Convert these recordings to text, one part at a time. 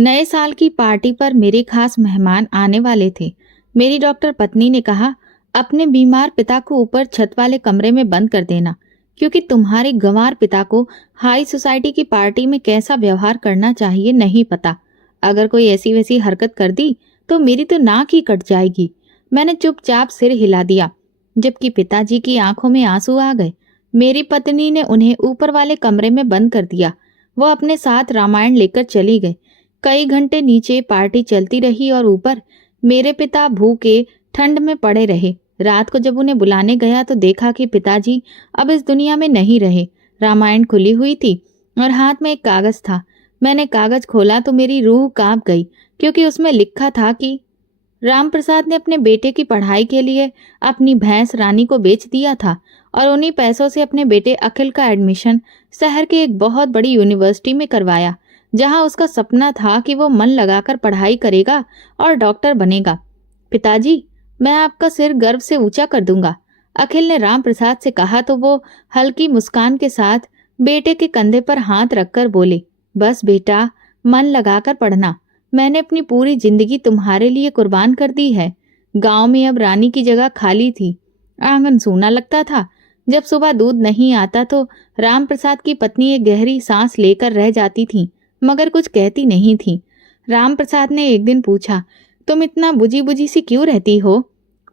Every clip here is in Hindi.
नए साल की पार्टी पर मेरे खास मेहमान आने वाले थे। मेरी डॉक्टर पत्नी ने कहा, अपने बीमार पिता को ऊपर छत वाले कमरे में बंद कर देना, क्योंकि तुम्हारे गंवार पिता को हाई सोसाइटी की पार्टी में कैसा व्यवहार करना चाहिए नहीं पता। अगर कोई ऐसी वैसी हरकत कर दी तो मेरी तो नाक ही कट जाएगी। मैंने चुपचाप सिर हिला दिया, जबकि पिताजी की आंखों में आंसू आ गए। मेरी पत्नी ने उन्हें ऊपर वाले कमरे में बंद कर दिया। वो अपने साथ रामायण लेकर चली गई। कई घंटे नीचे पार्टी चलती रही और ऊपर मेरे पिता भूखे ठंड में पड़े रहे। रात को जब उन्हें बुलाने गया तो देखा कि पिताजी अब इस दुनिया में नहीं रहे। रामायण खुली हुई थी और हाथ में एक कागज था। मैंने कागज खोला तो मेरी रूह कांप गई, क्योंकि उसमें लिखा था कि राम प्रसाद ने अपने बेटे की पढ़ाई के लिए अपनी भैंस रानी को बेच दिया था और उन्हीं पैसों से अपने बेटे अखिल का एडमिशन शहर के एक बहुत बड़ी यूनिवर्सिटी में करवाया, जहां उसका सपना था कि वो मन लगाकर पढ़ाई करेगा और डॉक्टर बनेगा। पिताजी, मैं आपका सिर गर्व से ऊंचा कर दूंगा, अखिल ने राम प्रसाद से कहा तो वो हल्की मुस्कान के साथ बेटे के कंधे पर हाथ रखकर बोले, बस बेटा, मन लगाकर पढ़ना। मैंने अपनी पूरी जिंदगी तुम्हारे लिए कुर्बान कर दी है। गांव में अब रानी की जगह खाली थी। आंगन सूना लगता था। जब सुबह दूध नहीं आता तो राम प्रसाद की पत्नी एक गहरी सांस लेकर रह जाती थी, मगर कुछ कहती नहीं थी। राम प्रसाद ने एक दिन पूछा, तुम इतना बुझी बुझी सी क्यों रहती हो?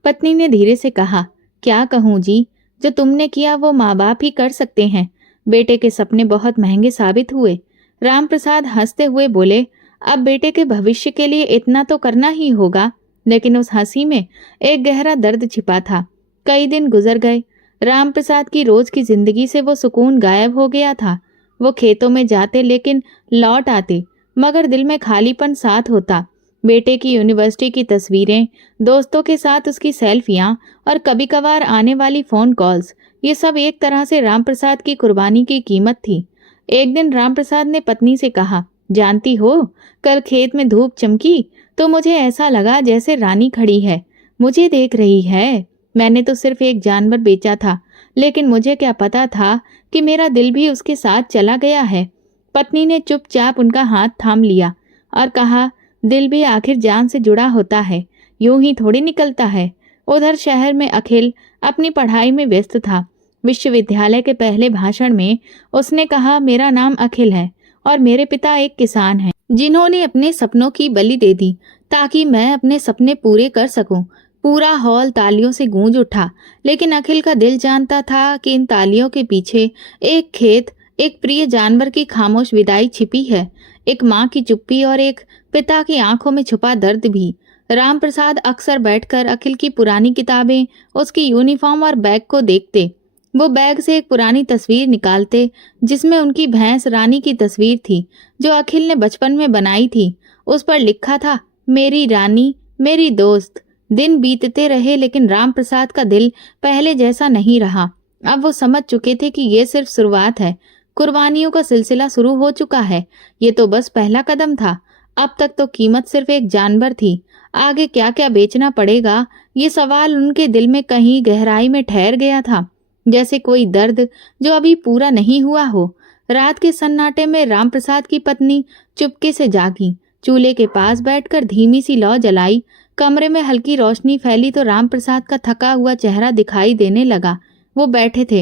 पत्नी ने धीरे से कहा, क्या कहूँ जी, जो तुमने किया वो माँ बाप ही कर सकते हैं। बेटे के सपने बहुत महंगे साबित हुए। राम प्रसाद हंसते हुए बोले, अब बेटे के भविष्य के लिए इतना तो करना ही होगा। लेकिन उस हंसी में एक गहरा दर्द छिपा था। कई दिन गुजर गए। राम प्रसाद की रोज की जिंदगी से वो सुकून गायब हो गया था। वो खेतों में जाते लेकिन लौट आते, मगर दिल में खालीपन साथ होता। बेटे की यूनिवर्सिटी की तस्वीरें, दोस्तों के साथ उसकी सेल्फियां और कभी कभार आने वाली फोन कॉल्स, ये सब एक तरह से राम प्रसाद की कुर्बानी की कीमत थी। एक दिन राम प्रसाद ने पत्नी से कहा, जानती हो, कल खेत में धूप चमकी तो मुझे ऐसा लगा जैसे रानी खड़ी है, मुझे देख रही है। मैंने तो सिर्फ एक जानवर बेचा था, लेकिन मुझे क्या पता था कि मेरा दिल भी उसके साथ चला गया है। पत्नी ने चुपचाप उनका हाथ थाम लिया और कहा, दिल भी आखिर जान से जुड़ा होता है, यूं ही थोड़ी निकलता है। उधर शहर में अखिल अपनी पढ़ाई में व्यस्त था। विश्वविद्यालय के पहले भाषण में उसने कहा, मेरा नाम अखिल है और मेरे पिता एक किसान हैं, जिन्होंने अपने सपनों की बलि दे दी ताकि मैं अपने सपने पूरे कर सकूं। पूरा हॉल तालियों से गूंज उठा, लेकिन अखिल का दिल जानता था कि इन तालियों के पीछे एक खेत, एक प्रिय जानवर की खामोश विदाई छिपी है, एक माँ की चुप्पी और एक पिता की आंखों में छुपा दर्द भी। राम प्रसाद अक्सर बैठकर अखिल की पुरानी किताबें, उसकी यूनिफॉर्म और बैग को देखते। वो बैग से एक पुरानी तस्वीर निकालते, जिसमें उनकी भैंस रानी की तस्वीर थी, जो अखिल ने बचपन में बनाई थी। उस पर लिखा था, मेरी रानी, मेरी दोस्त। दिन बीतते रहे, लेकिन राम प्रसाद का दिल पहले जैसा नहीं रहा। अब वो समझ चुके थे कि ये सिर्फ शुरुआत है। कुर्बानियों का सिलसिला शुरू हो चुका है। ये तो बस पहला कदम था। अब तक तो कीमत सिर्फ एक जानवर थी। आगे क्या क्या बेचना पड़ेगा, ये सवाल उनके दिल में कहीं गहराई में ठहर गया था, जैसे कोई दर्द जो अभी पूरा नहीं हुआ हो। रात के सन्नाटे में राम प्रसाद की पत्नी चुपके से जागी। चूल्हे के पास बैठकर धीमी सी लौ जलाई। कमरे में हल्की रोशनी फैली तो राम प्रसाद का थका हुआ चेहरा दिखाई देने लगा। वो बैठे थे,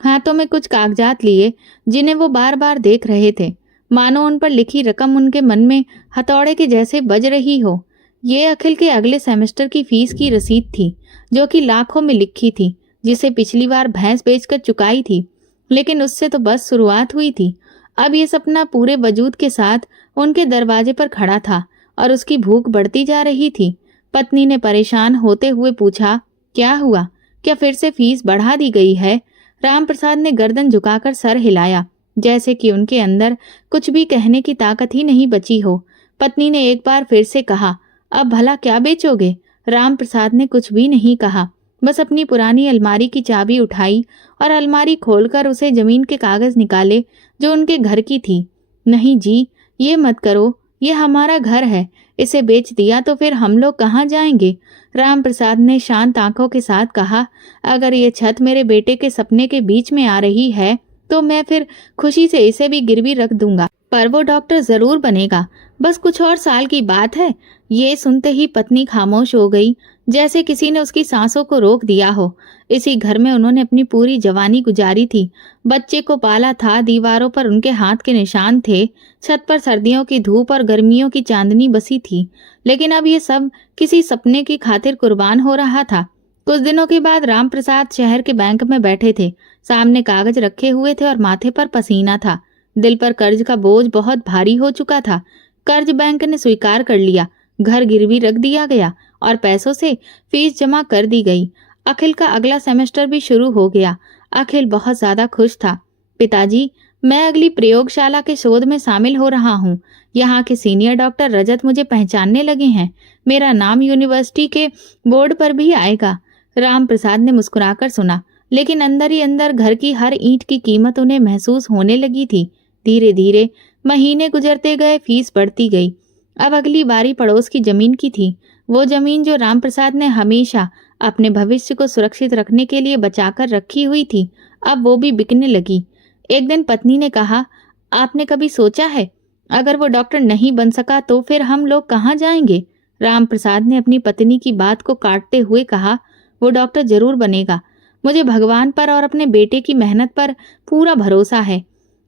हाथों में कुछ कागजात लिए, जिन्हें वो बार बार देख रहे थे, मानो उन पर लिखी रकम उनके मन में हथौड़े के जैसे बज रही हो। ये अखिल के अगले सेमेस्टर की फीस की रसीद थी, जो कि लाखों में लिखी थी, जिसे पिछली बार भैंस बेचकर चुकाई थी। लेकिन उससे तो बस शुरुआत हुई थी। अब ये सपना पूरे वजूद के साथ उनके दरवाजे पर खड़ा था और उसकी भूख बढ़ती जा रही थी। पत्नी ने परेशान होते हुए पूछा, क्या हुआ, क्या फिर से फीस बढ़ा दी गई है? राम प्रसाद ने गर्दन झुकाकर सर हिलाया, जैसे कि उनके अंदर कुछ भी कहने की ताकत ही नहीं बची हो। पत्नी ने एक बार फिर से कहा, अब भला क्या बेचोगे? राम प्रसाद ने कुछ भी नहीं कहा, बस अपनी पुरानी अलमारी की चाबी उठाई और अलमारी खोलकर उसे जमीन के कागज निकाले जो उनके घर की थी। नहीं जी, ये मत करो, ये हमारा घर है, इसे बेच दिया तो फिर हम लोग कहाँ जाएंगे? राम प्रसाद ने शांत आंखों के साथ कहा, अगर ये छत मेरे बेटे के सपने के बीच में आ रही है तो मैं फिर खुशी से इसे भी गिरवी रख दूंगा। पर वो डॉक्टर जरूर बनेगा, बस कुछ और साल की बात है। ये सुनते ही पत्नी खामोश हो गई, जैसे किसी ने उसकी सांसों को रोक दिया हो। इसी घर में उन्होंने अपनी पूरी जवानी गुजारी थी, बच्चे को पाला था, दीवारों पर उनके हाथ के निशान थे, छत पर सर्दियों की धूप और गर्मियों की चांदनी बसी थी। लेकिन अब ये सब किसी सपने की खातिर कुर्बान हो रहा था। कुछ दिनों के बाद राम प्रसाद शहर के बैंक में बैठे थे। सामने कागज रखे हुए थे और माथे पर पसीना था। दिल पर कर्ज का बोझ बहुत भारी हो चुका था। कर्ज बैंक ने स्वीकार कर लिया, घर गिरवी रख दिया गया और पैसों से फीस जमा कर दी गई। अखिल का अगला सेमेस्टर भी शुरू हो गया। अखिल बहुत ज्यादा खुश था। पिताजी, मैं अगली प्रयोगशाला के शोध में शामिल हो रहा हूँ। यहाँ के सीनियर डॉक्टर रजत मुझे पहचानने लगे हैं। मेरा नाम यूनिवर्सिटी के बोर्ड पर भी आएगा। राम प्रसाद ने मुस्कुराकर सुना, लेकिन अंदर ही अंदर घर की हर ईंट की कीमत उन्हें महसूस होने लगी थी। धीरे धीरे महीने गुजरते गए, फीस बढ़ती गई। अब अगली बारी पड़ोस की जमीन की थी। वो जमीन जो रामप्रसाद ने हमेशा अपने भविष्य को सुरक्षित रखने के लिए बचाकर रखी हुई थी, अब वो भी बिकने लगी। एक दिन पत्नी ने कहा, आपने कभी सोचा है, अगर वो डॉक्टर नहीं बन सका तो फिर हम लोग कहाँ जाएंगे? रामप्रसाद ने अपनी पत्नी की बात को काटते हुए कहा, वो डॉक्टर जरूर बनेगा। मुझे भगवान पर और अपने बेटे की मेहनत पर पूरा भरोसा है।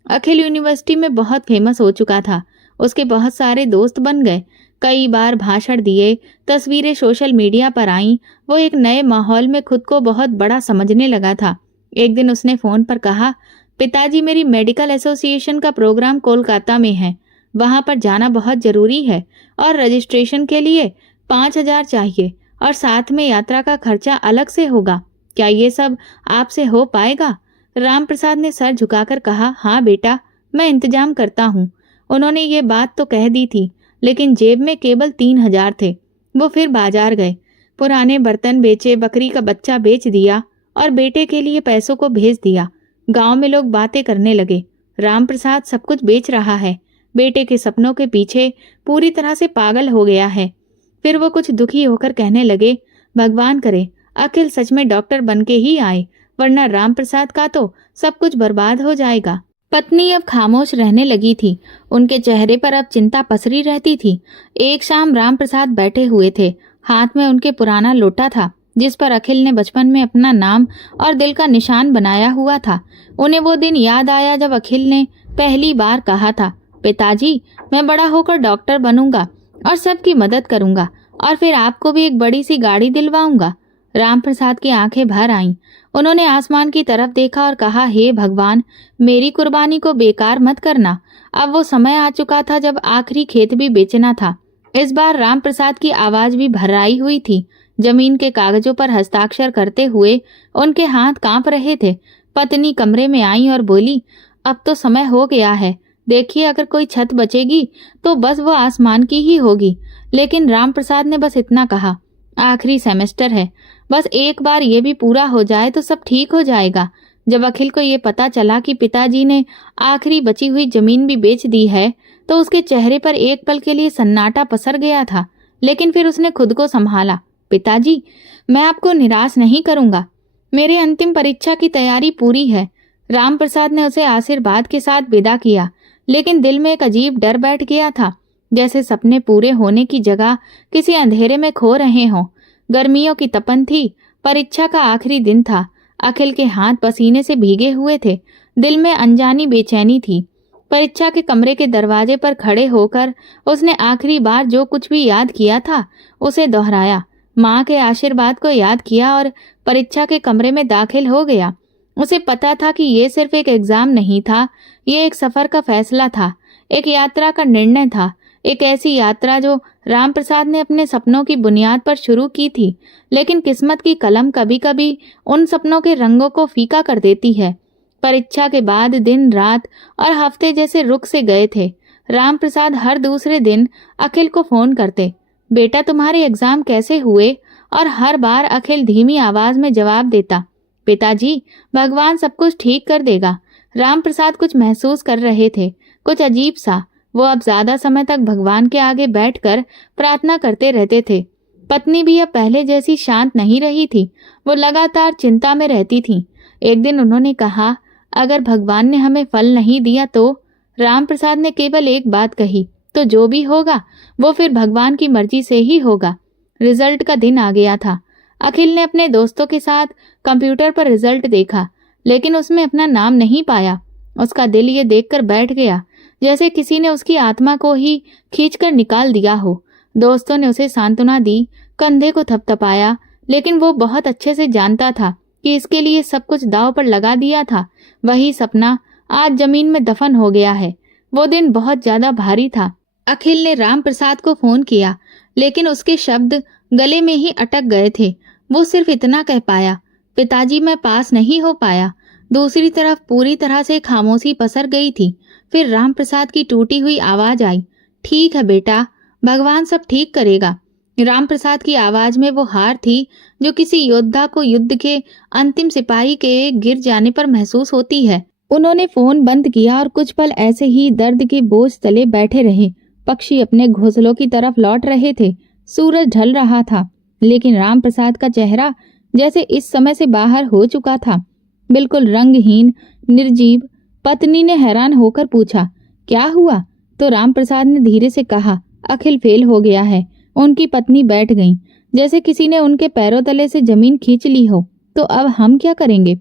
अखिल यूनिवर्सिटी में बहुत फेमस हो चुका था। उसके बहुत सारे दोस्त बन गए, कई बार भाषण दिए, तस्वीरें सोशल मीडिया पर आईं। वो एक नए माहौल में खुद को बहुत बड़ा समझने लगा था। एक दिन उसने फोन पर कहा, पिताजी, मेरी मेडिकल एसोसिएशन का प्रोग्राम कोलकाता में है, वहां पर जाना बहुत जरूरी है और रजिस्ट्रेशन के लिए 5,000 चाहिए और साथ में यात्रा का खर्चा अलग से होगा। क्या ये सब आपसे हो पाएगा? रामप्रसाद ने सर झुकाकर कहा, हाँ बेटा, मैं इंतजाम करता हूँ। उन्होंने ये बात तो कह दी थी, लेकिन जेब में केवल 3,000 थे। वो फिर बाजार गए, पुराने बर्तन बेचे, बकरी का बच्चा बेच दिया और बेटे के लिए पैसों को भेज दिया। गांव में लोग बातें करने लगे, रामप्रसाद सब कुछ बेच रहा है, बेटे के सपनों के पीछे पूरी तरह से पागल हो गया है। फिर वो कुछ दुखी होकर कहने लगे, भगवान करे अखिल सच में डॉक्टर बन के ही आए, वरना रामप्रसाद का तो सब कुछ बर्बाद हो जाएगा। पत्नी अब खामोश रहने लगी थी। उनके चेहरे पर अब चिंता पसरी रहती थी। एक शाम रामप्रसाद बैठे हुए थे। हाथ में उनके पुराना लोटा था, जिस पर अखिल ने बचपन में अपना नाम और दिल का निशान बनाया हुआ था। उन्हें वो दिन याद आया जब अखिल ने पहली बार कहा था, पिताजी, मैं बड़ा होकर डॉक्टर बनूंगा और सबकी मदद करूंगा और फिर आपको भी एक बड़ी सी गाड़ी दिलवाऊंगा। रामप्रसाद की आंखें भर आईं। उन्होंने आसमान की तरफ देखा और कहा, हे भगवान, मेरी कुर्बानी को बेकार मत करना। अब वो समय आ चुका था जब आखिरी खेत भी बेचना था। इस बार रामप्रसाद की आवाज भी भर्राई हुई थी। जमीन के कागजों पर हस्ताक्षर करते हुए उनके हाथ कांप रहे थे। पत्नी कमरे में आई और बोली, अब तो समय हो गया है। देखिए, अगर कोई छत बचेगी तो बस वो आसमान की ही होगी। लेकिन रामप्रसाद ने बस इतना कहा, आखिरी सेमेस्टर है, बस एक बार ये भी पूरा हो जाए तो सब ठीक हो जाएगा। जब अखिल को ये पता चला कि पिताजी ने आखिरी बची हुई जमीन भी बेच दी है, तो उसके चेहरे पर एक पल के लिए सन्नाटा पसर गया था। लेकिन फिर उसने खुद को संभाला। पिताजी, मैं आपको निराश नहीं करूंगा। मेरे अंतिम परीक्षा की तैयारी पूरी है। रामप्रसाद ने उसे आशीर्वाद के साथ विदा किया, लेकिन दिल में एक अजीब डर बैठ गया था, जैसे सपने पूरे होने की जगह किसी अंधेरे में खो रहे हों। गर्मियों की तपन थी, परीक्षा का आखिरी दिन था। अखिल के हाथ पसीने से भीगे हुए थे, दिल में अनजानी बेचैनी थी। परीक्षा के कमरे के दरवाजे पर खड़े होकर उसने आखिरी बार जो कुछ भी याद किया था उसे दोहराया, माँ के आशीर्वाद को याद किया और परीक्षा के कमरे में दाखिल हो गया। उसे पता था कि ये सिर्फ एक एग्जाम नहीं था, ये एक सफर का फैसला था, एक यात्रा का निर्णय था, एक ऐसी यात्रा जो रामप्रसाद ने अपने सपनों की बुनियाद पर शुरू की थी। लेकिन किस्मत की कलम कभी कभी उन सपनों के रंगों को फीका कर देती है। परीक्षा के बाद दिन रात और हफ्ते जैसे रुक से गए थे। रामप्रसाद हर दूसरे दिन अखिल को फोन करते, बेटा तुम्हारे एग्जाम कैसे हुए? और हर बार अखिल धीमी आवाज में जवाब देता, पिताजी, भगवान सब कुछ ठीक कर देगा। रामप्रसाद कुछ महसूस कर रहे थे, कुछ अजीब सा। वो अब ज्यादा समय तक भगवान के आगे बैठकर प्रार्थना करते रहते थे। पत्नी भी अब पहले जैसी शांत नहीं रही थी, वो लगातार चिंता में रहती थी। एक दिन उन्होंने कहा, अगर भगवान ने हमें फल नहीं दिया तो? रामप्रसाद ने केवल एक बात कही, तो जो भी होगा वो फिर भगवान की मर्जी से ही होगा। रिजल्ट का दिन आ गया था। अखिल ने अपने दोस्तों के साथ कंप्यूटर पर रिजल्ट देखा, लेकिन उसमें अपना नाम नहीं पाया। उसका दिल ये देखकर बैठ गया जैसे किसी ने उसकी आत्मा को ही खींचकर निकाल दिया हो। दोस्तों ने उसे सांत्वना दी, कंधे को थपथपाया, लेकिन वो बहुत अच्छे से जानता था कि इसके लिए सब कुछ दांव पर लगा दिया था। वही सपना आज जमीन में दफन हो गया है। वो दिन बहुत ज्यादा भारी था। अखिल ने रामप्रसाद को फोन किया, लेकिन उसके शब्द गले में ही अटक गए थे। वो सिर्फ इतना कह पाया, पिताजी मैं पास नहीं हो पाया। दूसरी तरफ पूरी तरह से खामोशी पसर गई थी। फिर रामप्रसाद की टूटी हुई आवाज आई, ठीक है बेटा, भगवान सब ठीक करेगा। रामप्रसाद की आवाज में वो हार थी जो किसी योद्धा को युद्ध के अंतिम सिपाही के गिर जाने पर महसूस होती है। उन्होंने फोन बंद किया और कुछ पल ऐसे ही दर्द के बोझ तले बैठे रहे। पक्षी अपने घोंसलों की तरफ लौट रहे थे। सूरज ढल रहा था, लेकिन रामप्रसाद का चेहरा जैसे इस समय से बाहर हो चुका था, बिल्कुल रंगहीन, निर्जीव। पत्नी ने हैरान होकर पूछा, क्या हुआ? तो रामप्रसाद ने धीरे से कहा, अखिल फेल हो गया है। उनकी पत्नी बैठ गईं, जैसे किसी ने उनके पैरों तले से जमीन खींच ली हो। तो अब हम क्या करेंगे?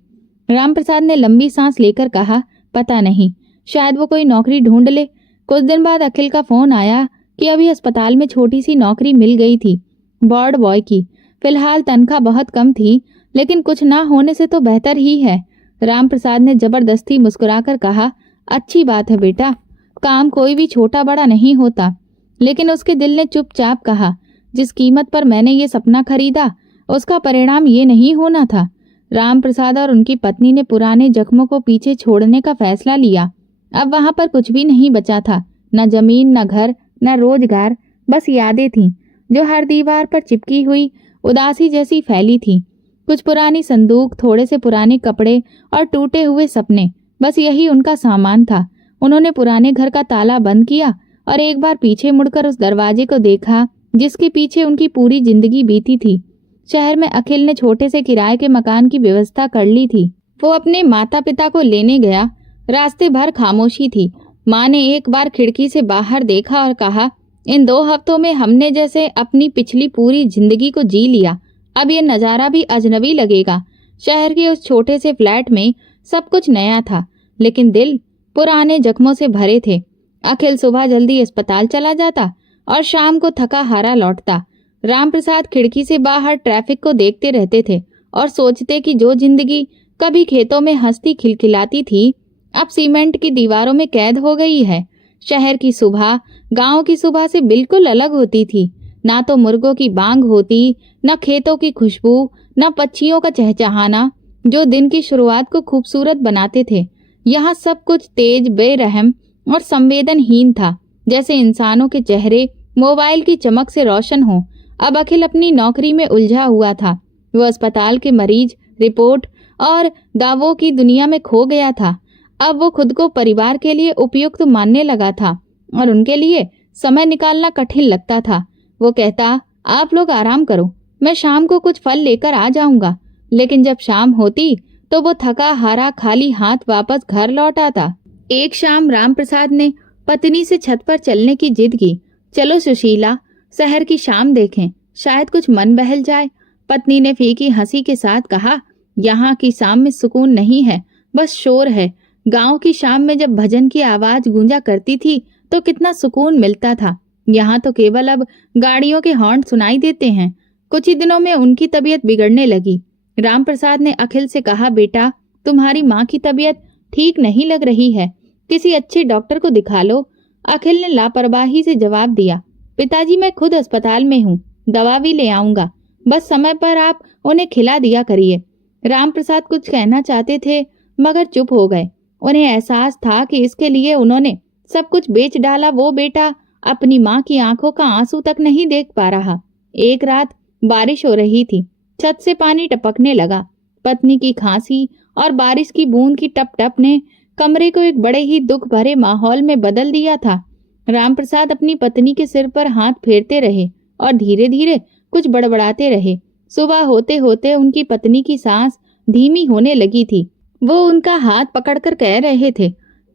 रामप्रसाद ने लंबी सांस लेकर कहा, पता नहीं, शायद वो कोई नौकरी ढूंढ ले। कुछ दिन बाद अखिल का फोन आया कि अभी अस्पताल में छोटी सी नौकरी मिल गई थी, वार्ड बॉय की। फिलहाल तनख्वाह बहुत कम थी, लेकिन कुछ ना होने से तो बेहतर ही है। रामप्रसाद ने जबरदस्ती मुस्कुराकर कहा, अच्छी बात है बेटा, काम कोई भी छोटा बड़ा नहीं होता। लेकिन उसके दिल ने चुपचाप कहा, जिस कीमत पर मैंने ये सपना खरीदा उसका परिणाम ये नहीं होना था। रामप्रसाद और उनकी पत्नी ने पुराने जख्मों को पीछे छोड़ने का फैसला लिया। अब वहां पर कुछ भी नहीं बचा था, न जमीन, न घर, न रोजगार, बस यादें थीं जो हर दीवार पर चिपकी हुई उदासी जैसी फैली थी। कुछ पुरानी संदूक, थोड़े से पुराने कपड़े और टूटे हुए सपने, बस यही उनका सामान था। उन्होंने पुराने घर का ताला बंद किया और एक बार पीछे मुड़कर उस दरवाजे को देखा जिसके पीछे उनकी पूरी जिंदगी बीती थी। शहर में अखिल ने छोटे से किराए के मकान की व्यवस्था कर ली थी। वो अपने माता पिता को लेने गया। रास्ते भर खामोशी थी। माँ ने एक बार खिड़की से बाहर देखा और कहा, इन 2 हफ्तों में हमने जैसे अपनी पिछली पूरी जिंदगी को जी लिया। अब ये नज़ारा भी अजनबी लगेगा। शहर के उस छोटे से फ्लैट में सब कुछ नया था, लेकिन दिल पुराने जख्मों से भरे थे। अखिल सुबह जल्दी अस्पताल चला जाता और शाम को थका हारा लौटता। रामप्रसाद खिड़की से बाहर ट्रैफिक को देखते रहते थे और सोचते कि जो जिंदगी कभी खेतों में हंसती खिलखिलाती थी, अब सीमेंट की दीवारों में कैद हो गई है। शहर की सुबह गांव की सुबह से बिल्कुल अलग होती थी। ना तो मुर्गों की बांग होती, न खेतों की खुशबू, न पक्षियों का चहचहाना जो दिन की शुरुआत को खूबसूरत बनाते थे। यहाँ सब कुछ तेज, बेरहम और संवेदनहीन था, जैसे इंसानों के चेहरे मोबाइल की चमक से रोशन हो। अब अखिल अपनी नौकरी में उलझा हुआ था। वो अस्पताल के मरीज, रिपोर्ट और दावों की दुनिया में खो गया था। अब वो खुद को परिवार के लिए उपयुक्त मानने लगा था और उनके लिए समय निकालना कठिन लगता था। वो कहता, आप लोग आराम करो, मैं शाम को कुछ फल लेकर आ जाऊंगा। लेकिन जब शाम होती तो वो थका हारा खाली हाथ वापस घर लौट आता। एक शाम रामप्रसाद ने पत्नी से छत पर चलने की जिद की। चलो सुशीला, शहर की शाम देखें, शायद कुछ मन बहल जाए। पत्नी ने फीकी हंसी के साथ कहा, यहाँ की शाम में सुकून नहीं है, बस शोर है। गांव की शाम में जब भजन की आवाज गूंजा करती थी तो कितना सुकून मिलता था। यहाँ तो केवल अब गाड़ियों के हॉर्न सुनाई देते हैं। कुछ ही दिनों में उनकी तबीयत बिगड़ने लगी। रामप्रसाद ने अखिल से कहा, बेटा, तुम्हारी माँ की तबीयत ठीक नहीं लग रही है, किसी अच्छे डॉक्टर को दिखा लो। अखिल ने लापरवाही से जवाब दिया, पिताजी मैं खुद अस्पताल में हूँ, दवा भी ले आऊंगा, बस समय पर आप उन्हें खिला दिया करिए। रामप्रसाद कुछ कहना चाहते थे मगर चुप हो गए। उन्हें एहसास था कि इसके लिए उन्होंने सब कुछ बेच डाला। वो बेटा अपनी माँ की आंखों का आंसू तक नहीं देख पा रहा। एक रात बारिश हो रही थी, छत से पानी टपकने लगा। पत्नी की खांसी और बारिश की बूंद की टप टप ने कमरे को एक बड़े ही दुख भरे माहौल में बदल दिया था। रामप्रसाद अपनी पत्नी के सिर पर हाथ फेरते रहे और धीरे धीरे कुछ बड़बड़ाते रहे। सुबह होते होते उनकी पत्नी की सांस धीमी होने लगी थी। वो उनका हाथ पकड़कर कह रहे थे,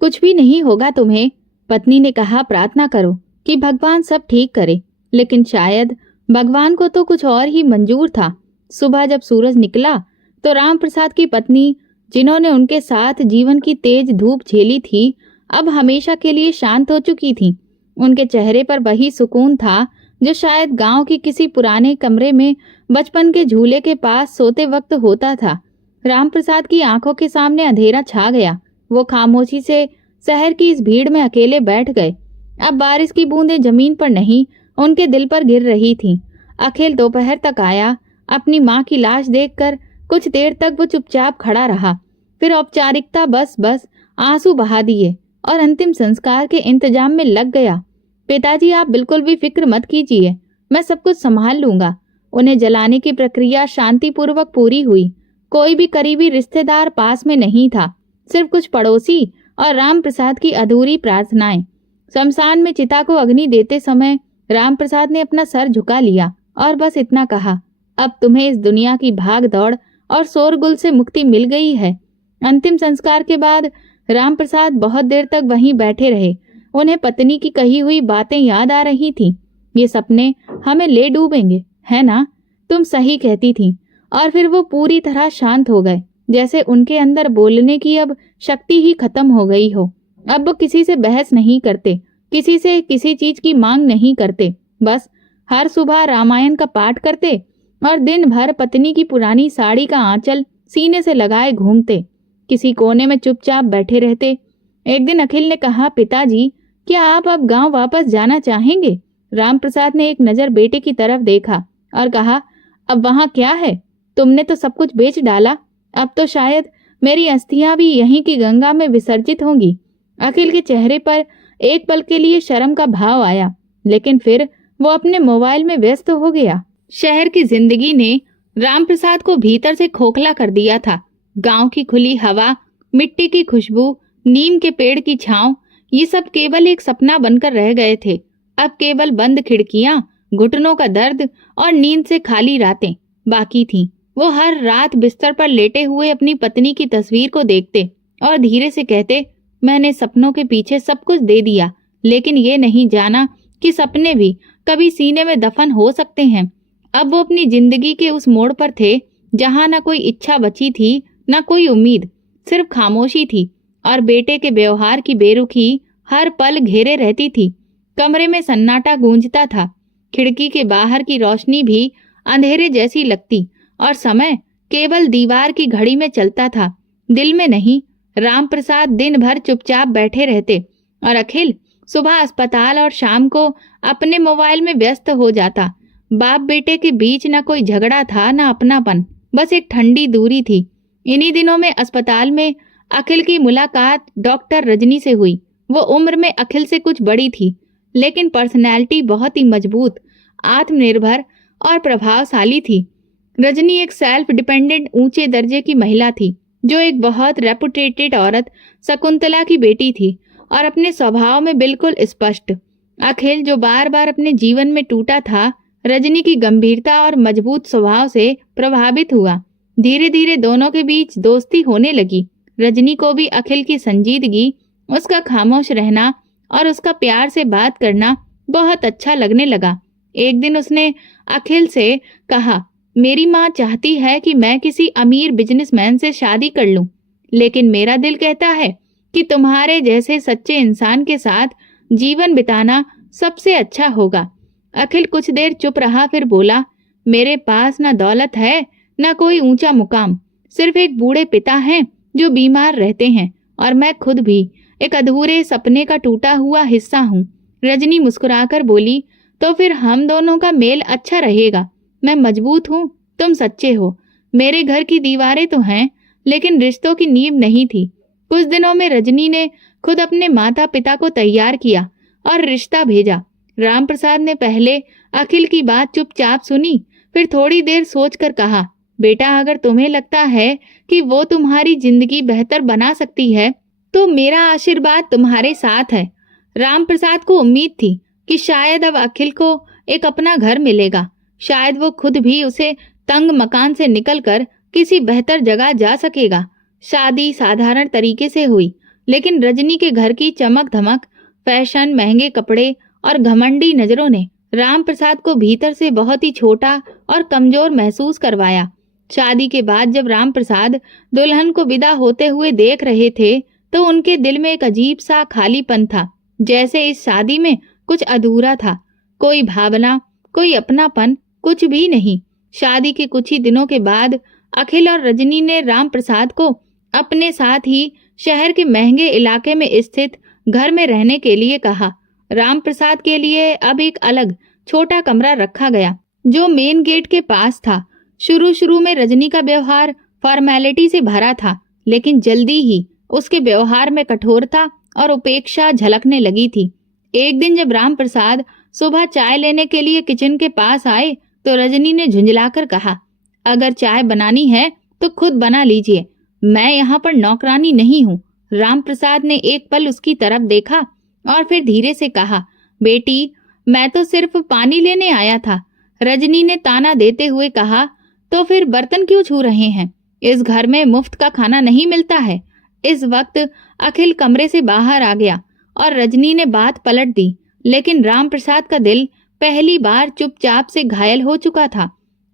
कुछ भी नहीं होगा तुम्हें। पत्नी ने कहा, प्रार्थना करो कि भगवान सब ठीक करे। लेकिन शायद भगवान को तो कुछ और ही मंजूर था। सुबह जब सूरज निकला तो राम प्रसाद की पत्नी, जिन्होंने उनके साथ जीवन की तेज धूप झेली थी, अब हमेशा के लिए शांत हो चुकी थीं। उनके चेहरे पर वही सुकून था जो शायद गांव के किसी पुराने कमरे में बचपन के झूले के पास सोते वक्त होता था। रामप्रसाद की आंखों के सामने अंधेरा छा गया। वो खामोशी से शहर की इस भीड़ में अकेले बैठ गए। अब बारिश की बूंदें जमीन पर नहीं, उनके दिल पर गिर रही थीं। अखिल दोपहर तक आया। अपनी माँ की लाश देखकर कुछ देर तक वो चुपचाप खड़ा रहा। फिर औपचारिकता बस आंसू बहा दिए और अंतिम संस्कार के इंतजाम में लग गया। पिताजी, आप बिल्कुल भी फिक्र मत कीजिए, मैं सब कुछ संभाल लूंगा। उन्हें जलाने की प्रक्रिया शांतिपूर्वक पूरी हुई। कोई भी करीबी रिश्तेदार पास में नहीं था, सिर्फ कुछ पड़ोसी और राम प्रसाद की अधूरी प्रार्थनाएं। शमशान में चिता को अग्नि देते समय राम प्रसाद ने अपना सर झुका लिया और बस इतना कहा, अब तुम्हें इस दुनिया की भाग दौड़ और शोरगुल से मुक्ति मिल गई है। अंतिम संस्कार के बाद राम प्रसाद बहुत देर तक वहीं बैठे रहे। उन्हें पत्नी की कही हुई बातें याद आ रही थीं। ये सपने हमें ले डूबेंगे, है ना? तुम सही कहती थी। और फिर वो पूरी तरह शांत हो गए, जैसे उनके अंदर बोलने की अब शक्ति ही खत्म हो गई हो। अब वो किसी से बहस नहीं करते, किसी से किसी चीज की मांग नहीं करते। बस हर सुबह रामायण का पाठ करते और दिन भर पत्नी की पुरानी साड़ी का आंचल सीने से लगाए घूमते। किसी कोने में चुपचाप बैठे रहते। एक दिन अखिल ने कहा, पिताजी, क्या आप अब गांव वापस जाना चाहेंगे? राम प्रसाद ने एक नजर बेटे की तरफ देखा और कहा, अब वहां क्या है? तुमने तो सब कुछ बेच डाला। अब तो शायद मेरी अस्थियां भी यहीं की गंगा में विसर्जित होंगी। अखिल के चेहरे पर एक पल के लिए शर्म का भाव आया, लेकिन फिर वो अपने मोबाइल में व्यस्त हो गया। शहर की जिंदगी ने राम प्रसाद को भीतर से खोखला कर दिया था। गांव की खुली हवा, मिट्टी की खुशबू, नीम के पेड़ की छांव, ये सब केवल एक सपना बनकर रह गए थे। अब केवल बंद खिड़कियां, घुटनों का दर्द और नींद से खाली रातें बाकी थीं। वो हर रात बिस्तर पर लेटे हुए अपनी पत्नी की तस्वीर को देखते और धीरे से कहते, मैंने सपनों के पीछे सब कुछ दे दिया, लेकिन ये नहीं जाना कि सपने भी कभी सीने में दफन हो सकते हैं। अब वो अपनी जिंदगी के उस मोड़ पर थे जहां ना कोई इच्छा बची थी, ना कोई उम्मीद, सिर्फ खामोशी थी और बेटे के व्यवहार की बेरुखी हर पल घेरे रहती थी। कमरे में सन्नाटा गूंजता था। खिड़की के बाहर की रोशनी भी अंधेरे जैसी लगती और समय केवल दीवार की घड़ी में चलता था, दिल में नहीं। राम प्रसाद दिन भर चुपचाप बैठे रहते और अखिल सुबह अस्पताल और शाम को अपने मोबाइल में व्यस्त हो जाता। बाप बेटे के बीच न कोई झगड़ा था, न अपनापन, बस एक ठंडी दूरी थी। इन्हीं दिनों में अस्पताल में अखिल की मुलाकात डॉक्टर रजनी से हुई। वो उम्र में अखिल से कुछ बड़ी थी, लेकिन पर्सनैलिटी बहुत ही मजबूत, आत्मनिर्भर और प्रभावशाली थी। रजनी एक सेल्फ डिपेंडेंट ऊंचे दर्जे की महिला थी, जो एक बहुत रेपुटेटेड औरत शकुंतला की बेटी थी और अपने स्वभाव में बिल्कुल स्पष्ट। अखिल, जो बार बार अपने जीवन में टूटा था, रजनी की गंभीरता और मजबूत स्वभाव से प्रभावित हुआ। धीरे धीरे दोनों के बीच दोस्ती होने लगी। रजनी को भी अखिल की संजीदगी, उसका खामोश रहना और उसका प्यार से बात करना बहुत अच्छा लगने लगा। एक दिन उसने अखिल से कहा, मेरी माँ चाहती है कि मैं किसी अमीर बिजनेसमैन से शादी कर लूं, लेकिन मेरा दिल कहता है कि तुम्हारे जैसे सच्चे इंसान के साथ जीवन बिताना सबसे अच्छा होगा। अखिल कुछ देर चुप रहा, फिर बोला, मेरे पास ना दौलत है, ना कोई ऊंचा मुकाम, सिर्फ एक बूढ़े पिता हैं जो बीमार रहते हैं, और मैं खुद भी एक अधूरे सपने का टूटा हुआ हिस्सा हूँ। रजनी मुस्कुराकर बोली, तो फिर हम दोनों का मेल अच्छा रहेगा। मैं मजबूत हूँ, तुम सच्चे हो। मेरे घर की दीवारें तो हैं, लेकिन रिश्तों की नींव नहीं थी। कुछ दिनों में रजनी ने खुद अपने माता पिता को तैयार किया और रिश्ता भेजा। राम प्रसाद ने पहले अखिल की बात चुपचाप सुनी, फिर थोड़ी देर सोचकर कहा, बेटा, अगर तुम्हें लगता है कि वो तुम्हारी जिंदगी बेहतर बना सकती है, तो मेरा आशीर्वाद तुम्हारे साथ है। राम प्रसाद को उम्मीद थी कि शायद अब अखिल को एक अपना घर मिलेगा। शायद वो खुद भी उसे तंग मकान से निकलकर किसी बेहतर जगह जा सकेगा। शादी साधारण तरीके से हुई। लेकिन रजनी के घर की चमक धमक, फैशन, महंगे कपड़े और घमंडी नजरों ने राम प्रसाद को भीतर से बहुत ही छोटा और कमजोर महसूस करवाया। शादी के बाद जब राम प्रसाद दुल्हन को विदा होते हुए देख रहे थे तो उनके दिल में एक अजीब सा खालीपन था, जैसे इस शादी में कुछ अधूरा था। कोई भावना, कोई अपनापन, कुछ भी नहीं। शादी के कुछ ही दिनों के बाद अखिल और रजनी ने राम प्रसाद को अपने साथ ही शहर के महंगे इलाके में स्थित घर में रहने के लिए कहा। राम प्रसाद के लिए अब एक अलग छोटा कमरा रखा गया जो मेन गेट के पास था। शुरू शुरू में रजनी का व्यवहार फॉर्मेलिटी से भरा था, लेकिन जल्दी ही उसके व्यवहार में कठोरता और उपेक्षा झलकने लगी थी। एक दिन जब राम प्रसाद सुबह चाय लेने के लिए किचन के पास आए तो रजनी ने झुंझलाकर कहा, अगर चाय बनानी है तो खुद बना लीजिए, मैं यहाँ पर नौकरानी नहीं हूँ। राम प्रसाद ने एक पल उसकी तरफ देखा और फिर धीरे से कहा, बेटी, मैं तो सिर्फ पानी लेने आया था। रजनी ने ताना देते हुए कहा, तो फिर बर्तन क्यों छू रहे हैं? इस घर में मुफ्त का खाना नहीं मिलता है। इस वक्त अखिल कमरे से बाहर आ गया और रजनी ने बात पलट दी, लेकिन राम प्रसाद का दिल पहली बार चुपचाप से घायल हो चुका था।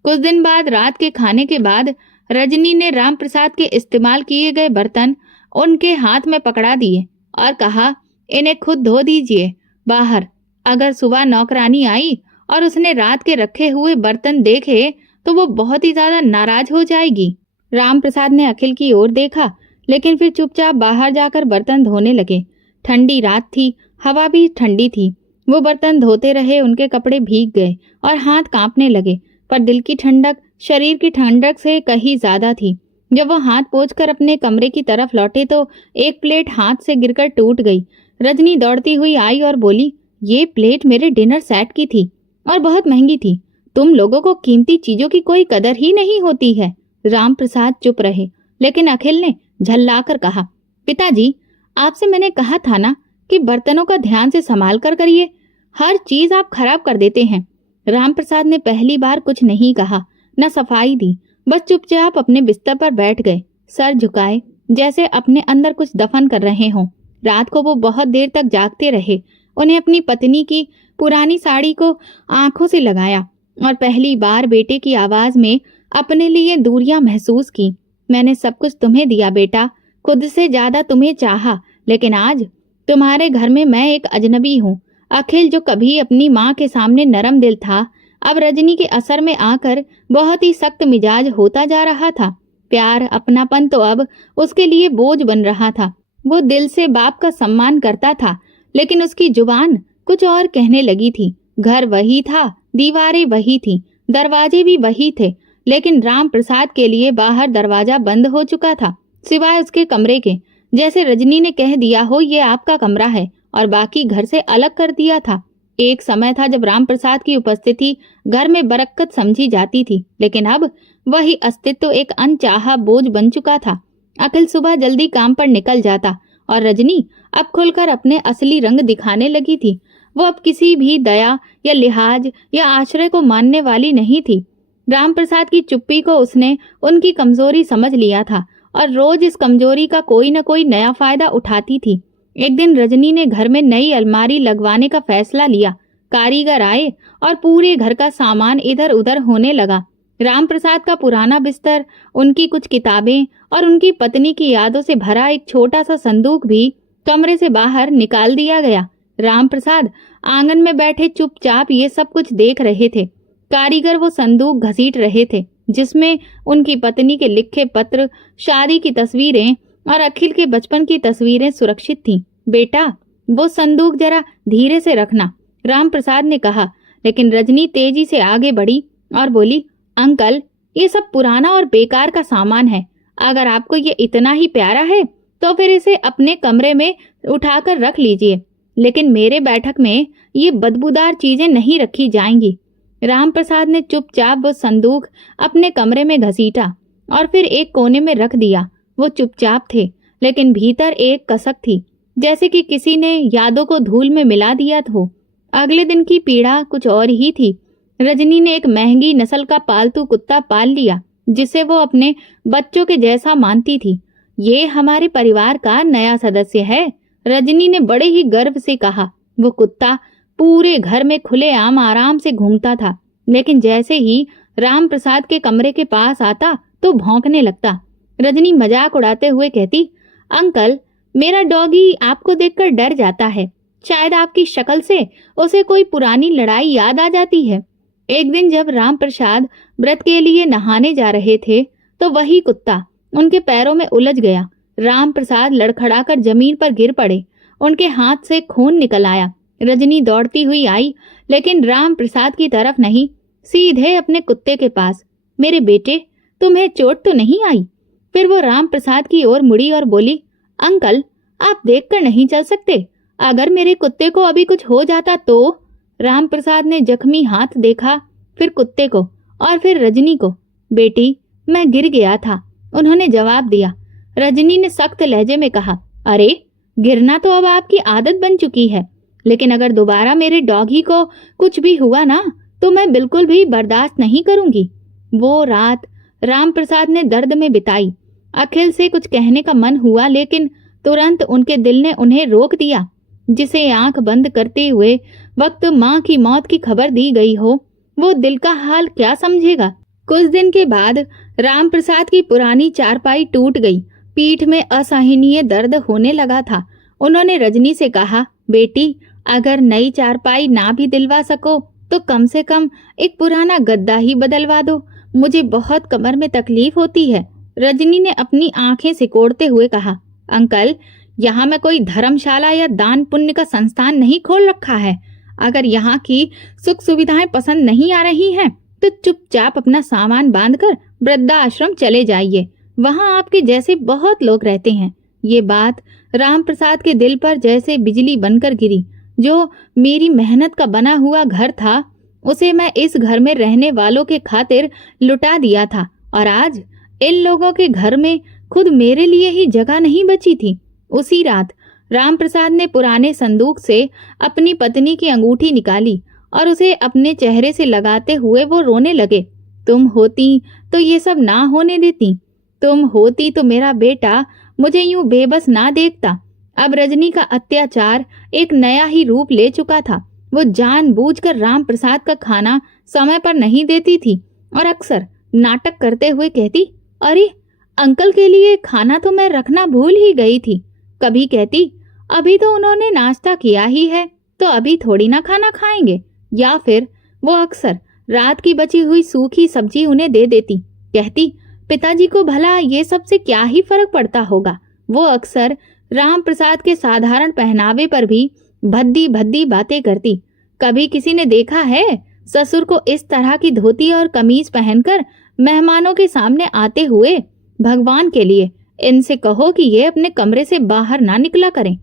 कुछ दिन बाद रात के खाने के बाद रजनी ने राम प्रसाद के इस्तेमाल किए गए बर्तन उनके हाथ में पकड़ा दिए और कहा, इन्हें खुद धो दीजिए बाहर। अगर सुबह नौकरानी आई और उसने रात के रखे हुए बर्तन देखे तो वो बहुत ही ज्यादा नाराज हो जाएगी। राम प्रसाद ने अखिल की ओर देखा, लेकिन फिर चुपचाप बाहर जाकर बर्तन धोने लगे। ठंडी रात थी, हवा भी ठंडी थी। वो बर्तन धोते रहे, उनके कपड़े भीग गए और हाथ कांपने लगे, पर दिल की ठंडक शरीर की ठंडक से कहीं ज्यादा थी। जब वो हाथ पोंछकर अपने कमरे की तरफ लौटे तो एक प्लेट हाथ से गिरकर टूट गई। रजनी दौड़ती हुई आई और बोली, ये प्लेट मेरे डिनर सेट की थी और बहुत महंगी थी। तुम लोगों को कीमती चीजों की कोई कदर ही नहीं होती है। राम प्रसाद चुप रहे, लेकिन अखिल ने झल्लाकर कहा, पिताजी, आपसे मैंने कहा था ना कि बर्तनों का ध्यान से संभाल कर करिए, हर चीज आप खराब कर देते हैं। राम प्रसाद ने पहली बार कुछ नहीं कहा, न सफाई दी, बस चुपचाप अपने बिस्तर पर बैठ गए, सर झुकाए, जैसे अपने अंदर कुछ दफन कर रहे हों। रात को वो बहुत देर तक जागते रहे। उन्हें अपनी पत्नी की पुरानी साड़ी को आंखों से लगाया और पहली बार बेटे की आवाज में अपने लिए दूरियां महसूस की। मैंने सब कुछ तुम्हें दिया बेटा, खुद से ज्यादा तुम्हें चाहा, लेकिन आज तुम्हारे घर में मैं एक अजनबी हूँ। अखिल, जो कभी अपनी माँ के सामने नरम दिल था, अब रजनी के असर में आकर बहुत ही सख्त मिजाज होता जा रहा था। प्यार, अपनापन तो अब उसके लिए बोझ बन रहा था। वो दिल से बाप का सम्मान करता था, लेकिन उसकी जुबान कुछ और कहने लगी थी। घर वही था, दीवारें वही थी, दरवाजे भी वही थे, लेकिन राम प्रसाद के लिए बाहर दरवाजा बंद हो चुका था, सिवाय उसके कमरे के। जैसे रजनी ने कह दिया हो, ये आपका कमरा है, और बाकी घर से अलग कर दिया था। एक समय था जब राम प्रसाद की उपस्थिति घर में बरकत समझी जाती थी, लेकिन अब वही अस्तित्व एक अनचाहा बोझ बन चुका था। अखिल सुबह जल्दी काम पर निकल जाता और रजनी अब खुलकर अपने असली रंग दिखाने लगी थी। वो अब किसी भी दया या लिहाज या आश्रय को मानने वाली नहीं थी। राम प्रसाद की चुप्पी को उसने उनकी कमजोरी समझ लिया था और रोज इस कमजोरी का कोई न कोई नया फायदा उठाती थी। एक दिन रजनी ने घर में नई अलमारी लगवाने का फैसला लिया। कारीगर आए और पूरे घर का सामान इधर उधर होने लगा। राम प्रसाद का पुराना बिस्तर, उनकी कुछ किताबें और उनकी पत्नी की यादों से भरा एक छोटा सा संदूक भी कमरे से बाहर निकाल दिया गया। राम प्रसाद आंगन में बैठे चुपचाप ये सब कुछ देख रहे थे। कारीगर वो संदूक घसीट रहे थे जिसमें उनकी पत्नी के लिखे पत्र, शादी की तस्वीरें और अखिल के बचपन की तस्वीरें सुरक्षित थीं। बेटा, वो संदूक जरा धीरे से रखना, राम प्रसाद ने कहा, लेकिन रजनी तेजी से आगे बढ़ी और बोली, अंकल, ये सब पुराना और बेकार का सामान है। अगर आपको ये इतना ही प्यारा है तो फिर इसे अपने कमरे में उठाकर रख लीजिए, लेकिन मेरे बैठक में ये बदबूदार चीजें नहीं रखी जाएंगी। राम प्रसाद ने चुपचाप वो संदूक अपने कमरे में घसीटा और फिर एक कोने में रख दिया। वो चुपचाप थे, लेकिन भीतर एक कसक थी, जैसे कि किसी ने यादों को धूल में मिला दिया हो। अगले दिन की पीड़ा कुछ और ही थी। रजनी ने एक महंगी नस्ल का पालतू कुत्ता पाल लिया जिसे वो अपने बच्चों के जैसा मानती थी। ये हमारे परिवार का नया सदस्य है, रजनी ने बड़े ही गर्व से कहा। वो कुत्ता पूरे घर में खुलेआम आराम से घूमता था, लेकिन जैसे ही राम प्रसाद के कमरे के पास आता तो भौंकने लगता। रजनी मजाक उड़ाते हुए कहती, अंकल, मेरा डॉगी आपको देखकर डर जाता है। शायद आपकी शक्ल से उसे कोई पुरानी लड़ाई याद आ जाती है। एक दिन जब राम प्रसाद व्रत के लिए नहाने जा रहे थे तो वही कुत्ता उनके पैरों में उलझ गया। राम प्रसाद लड़खड़ाकर जमीन पर गिर पड़े। उनके हाथ से खून निकल आया। रजनी दौड़ती हुई आई, लेकिन राम प्रसाद की तरफ नहीं, सीधे अपने कुत्ते के पास। मेरे बेटे, तुम्हें चोट तो नहीं आई? फिर वो राम प्रसाद की ओर मुड़ी और बोली, अंकल, आप देखकर नहीं चल सकते? अगर मेरे कुत्ते को अभी कुछ हो जाता तो? राम प्रसाद ने जख्मी हाथ देखा, फिर कुत्ते को और फिर रजनी को। बेटी, मैं गिर गया था, उन्होंने जवाब दिया। रजनी ने सख्त लहजे में कहा, अरे, गिरना तो अब आपकी आदत बन चुकी है, लेकिन अगर दोबारा मेरे डॉगी को कुछ भी हुआ ना तो मैं बिल्कुल भी बर्दाश्त नहीं करूंगी। वो रात राम प्रसाद ने दर्द में बिताई। अखिल से कुछ कहने का मन हुआ, लेकिन तुरंत उनके दिल ने उन्हें रोक दिया। जिसे आंख बंद करते हुए वक्त माँ की मौत की खबर दी गई हो, वो दिल का हाल क्या समझेगा। कुछ दिन के बाद राम प्रसाद की पुरानी चारपाई टूट गई। पीठ में असहनीय दर्द होने लगा था। उन्होंने रजनी से कहा, बेटी, अगर नई चारपाई ना भी दिलवा सको तो कम से कम एक पुराना गद्दा ही बदलवा दो, मुझे बहुत कमर में तकलीफ होती है। रजनी ने अपनी आंखें सिकोड़ते हुए कहा, अंकल, यहाँ मैं कोई धर्मशाला या दान पुण्य का संस्थान नहीं खोल रखा है। अगर यहाँ की सुख सुविधाएं पसंद नहीं आ रही हैं तो चुपचाप अपना सामान बांधकर वृद्धाश्रम चले जाइए, वहाँ आपके जैसे बहुत लोग रहते हैं। ये बात राम प्रसाद के दिल पर जैसे बिजली बनकर गिरी। जो मेरी मेहनत का बना हुआ घर था, उसे मैं इस घर में रहने वालों के खातिर लुटा दिया था, और आज इन लोगों के घर में खुद मेरे लिए ही जगह नहीं बची थी। उसी रात राम प्रसाद ने पुराने संदूक से अपनी पत्नी की अंगूठी निकाली और उसे अपने चेहरे से लगाते हुए वो रोने लगे। तुम होती तो ये सब ना होने देती, तुम होती तो मेरा बेटा मुझे यूं बेबस ना देखता। अब रजनी का अत्याचार एक नया ही रूप ले चुका था। वो जानबूझकर राम प्रसाद का खाना समय पर नहीं देती थी और अक्सर नाटक करते हुए कहती, अरे, अंकल के लिए खाना तो मैं रखना भूल ही गई थी। कभी कहती, अभी तो उन्होंने नाश्ता किया ही है, तो अभी थोड़ी ना खाना खाएंगे। या फिर वो अक्सर रात की बची हुई सूखी सब्जी उन्हें दे देती। कहती, पिताजी को भला ये सबसे क्या ही फर्क पड़ता होगा। वो अक्सर राम प्रसाद के साधारण पहनावे पर भी भद्दी भद्दी बातें करती। कभी किसी ने देखा है ससुर को इस तरह की धोती और कमीज पहनकर मेहमानों के सामने आते हुए? भगवान के लिए इनसे कहो कि ये अपने कमरे से बाहर ना निकला करें।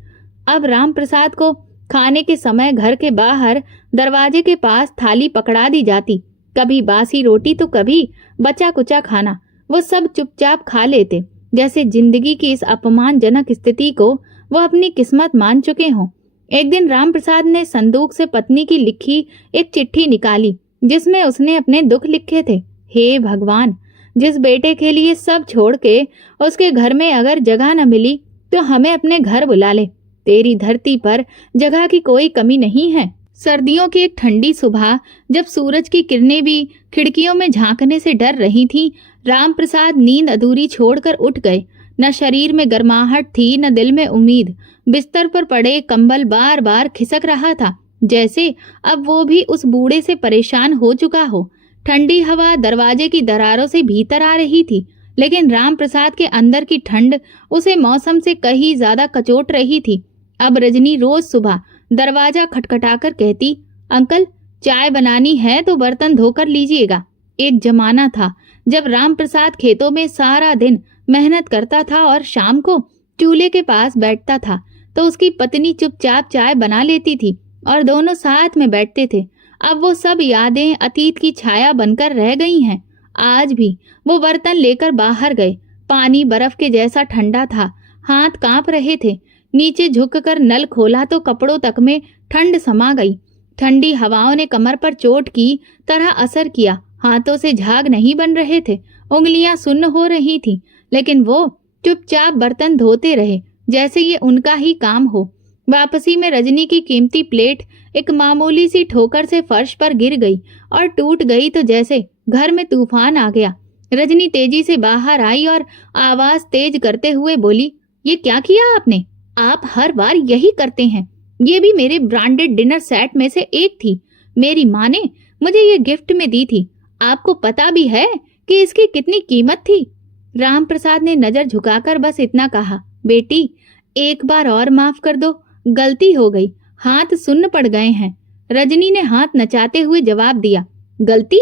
अब राम प्रसाद को खाने के समय घर के बाहर दरवाजे के पास थाली पकड़ा दी जाती। कभी बासी रोटी तो कभी बचा कुचा खाना। वो सब चुपचाप खा लेते, जैसे जिंदगी की इस अपमानजनक स्थिति को वो अपनी किस्मत मान चुके हों। एक दिन राम प्रसाद ने संदूक से पत्नी की लिखी एक चिट्ठी निकाली, जिसमें उसने अपने दुख लिखे थे। हे भगवान, जिस बेटे के लिए सब छोड़ के उसके घर में अगर जगह न मिली तो हमें अपने घर बुला ले। तेरी धरती पर जगह की कोई कमी नहीं है। सर्दियों की एक ठंडी सुबह, जब सूरज की किरणें भी खिड़कियों में झांकने से डर रही थीं, राम प्रसाद नींद अधूरी छोड़कर उठ गए। न शरीर में गर्माहट थी, न दिल में उम्मीद। बिस्तर पर पड़े कंबल बार बार खिसक रहा था, जैसे अब वो भी उस बूढ़े से परेशान हो चुका हो। ठंडी हवा दरवाजे की दरारों से भीतर आ रही थी, लेकिन राम प्रसाद के अंदर की ठंड उसे मौसम से कहीं ज्यादा कचोट रही थी। अब रजनी रोज सुबह दरवाजा खटखटाकर कहती, अंकल, चाय बनानी है तो बर्तन धोकर लीजिएगा। एक जमाना था जब राम प्रसाद खेतों में सारा दिन मेहनत करता था और शाम को चूल्हे के पास बैठता था तो उसकी पत्नी चुपचाप चाय बना लेती थी और दोनों साथ में बैठते थे। अब वो सब यादें अतीत की छाया बनकर रह गई हैं। आज भी वो बर्तन लेकर बाहर गए। पानी बर्फ के जैसा ठंडा था, हाथ कांप रहे थे। नीचे झुककर नल खोला तो कपड़ों तक में ठंड समा गई। ठंडी हवाओं ने कमर पर चोट की तरह असर किया। हाथों से झाग नहीं बन रहे थे, उंगलियां सुन्न हो रही थी, लेकिन वो चुपचाप बर्तन धोते रहे जैसे ये उनका ही काम हो। वापसी में रजनी की कीमती प्लेट एक मामूली सी ठोकर से फर्श पर गिर गई और टूट गई तो जैसे घर में तूफान आ गया। रजनी तेजी से बाहर आई और आवाज तेज करते हुए बोली, ये क्या किया आपने? आप हर बार यही करते हैं। ये भी मेरे ब्रांडेड डिनर सेट में से एक थी। मेरी माँ ने मुझे ये गिफ्ट में दी थी। आपको पता भी है कि इसकी कितनी कीमत थी? राम प्रसाद ने नजर झुकाकर बस इतना कहा, बेटी एक बार और माफ कर दो, गलती हो गई, हाथ सुन्न पड़ गए हैं। रजनी ने हाथ नचाते हुए जवाब दिया, गलती?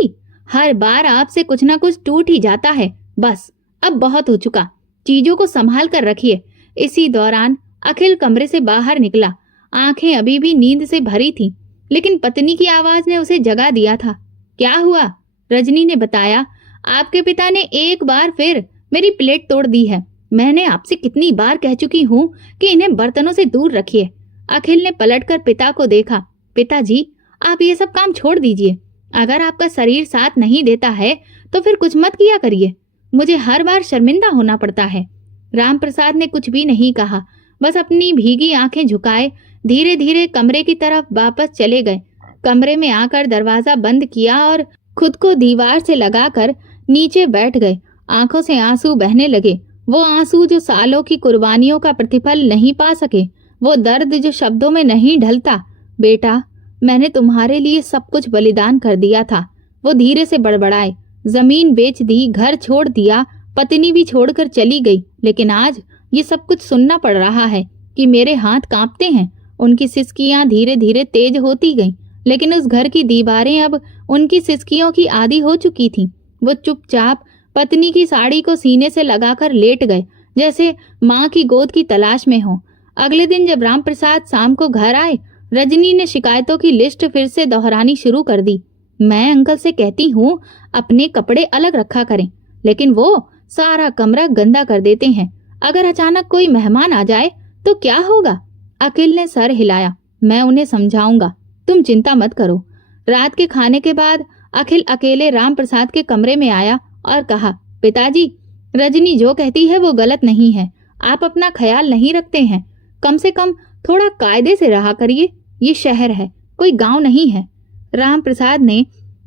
हर बार आपसे कुछ ना कुछ टूट ही जाता है। बस अब बहुत हो चुका, चीजों को संभाल कर रखिए। इसी दौरान अखिल कमरे से बाहर निकला। आंखें अभी भी नींद से भरी थीं, लेकिन पत्नी की आवाज ने उसे जगा दिया था। क्या हुआ? रजनी ने बताया, आपके पिता ने एक बार फिर मेरी प्लेट तोड़ दी है। मैंने आपसे कितनी बार कह चुकी हूँ कि इन्हें बर्तनों से दूर रखिए। अखिल ने पलटकर पिता को देखा। पिताजी, आप ये सब काम छोड़ दीजिए। अगर आपका शरीर साथ नहीं देता है तो फिर कुछ मत किया करिए। मुझे हर बार शर्मिंदा होना पड़ता है। राम प्रसाद ने कुछ भी नहीं कहा, बस अपनी भीगी आंखें झुकाए धीरे धीरे कमरे की तरफ वापस चले गए। कमरे में आकर दरवाजा बंद किया और खुद को दीवार से लगाकर नीचे बैठ गए। आंखों से आंसू बहने लगे, वो आंसू जो सालों की कुर्बानियों का प्रतिफल नहीं पा सके, वो दर्द जो शब्दों में नहीं ढलता। बेटा, मैंने तुम्हारे लिए सब कुछ बलिदान कर दिया था। वो धीरे से बड़बड़ाए, जमीन बेच दी, घर छोड़ दिया, पत्नी भी छोड़कर चली गई, लेकिन आज ये सब कुछ सुनना पड़ रहा है कि मेरे हाथ कांपते हैं। उनकी सिसकियां धीरे धीरे तेज होती गईं, लेकिन उस घर की दीवारें अब उनकी सिसकियों की आदी हो चुकी थीं। वो चुपचाप पत्नी की साड़ी को सीने से लगाकर लेट गए, जैसे माँ की गोद की तलाश में हो। अगले दिन जब राम प्रसाद शाम को घर आए, रजनी ने शिकायतों की लिस्ट फिर से दोहरानी शुरू कर दी। मैं अंकल से कहती हूँ अपने कपड़े अलग रखा करें, लेकिन वो सारा कमरा गंदा कर देते हैं। अगर अचानक कोई मेहमान आ जाए तो क्या होगा? अखिल ने सर हिलाया। मैं उन्हें समझाऊंगा, तुम चिंता मत करो। रात के खाने के बाद अखिल अकेले राम प्रसाद के कमरे में आया और कहा, पिताजी, रजनी जो कहती है वो गलत नहीं है। आप अपना ख्याल नहीं रखते हैं। कम से कम थोड़ा कायदे से रहा करिए। ये शहर है, कोई गांव नहीं है। राम प्रसाद ने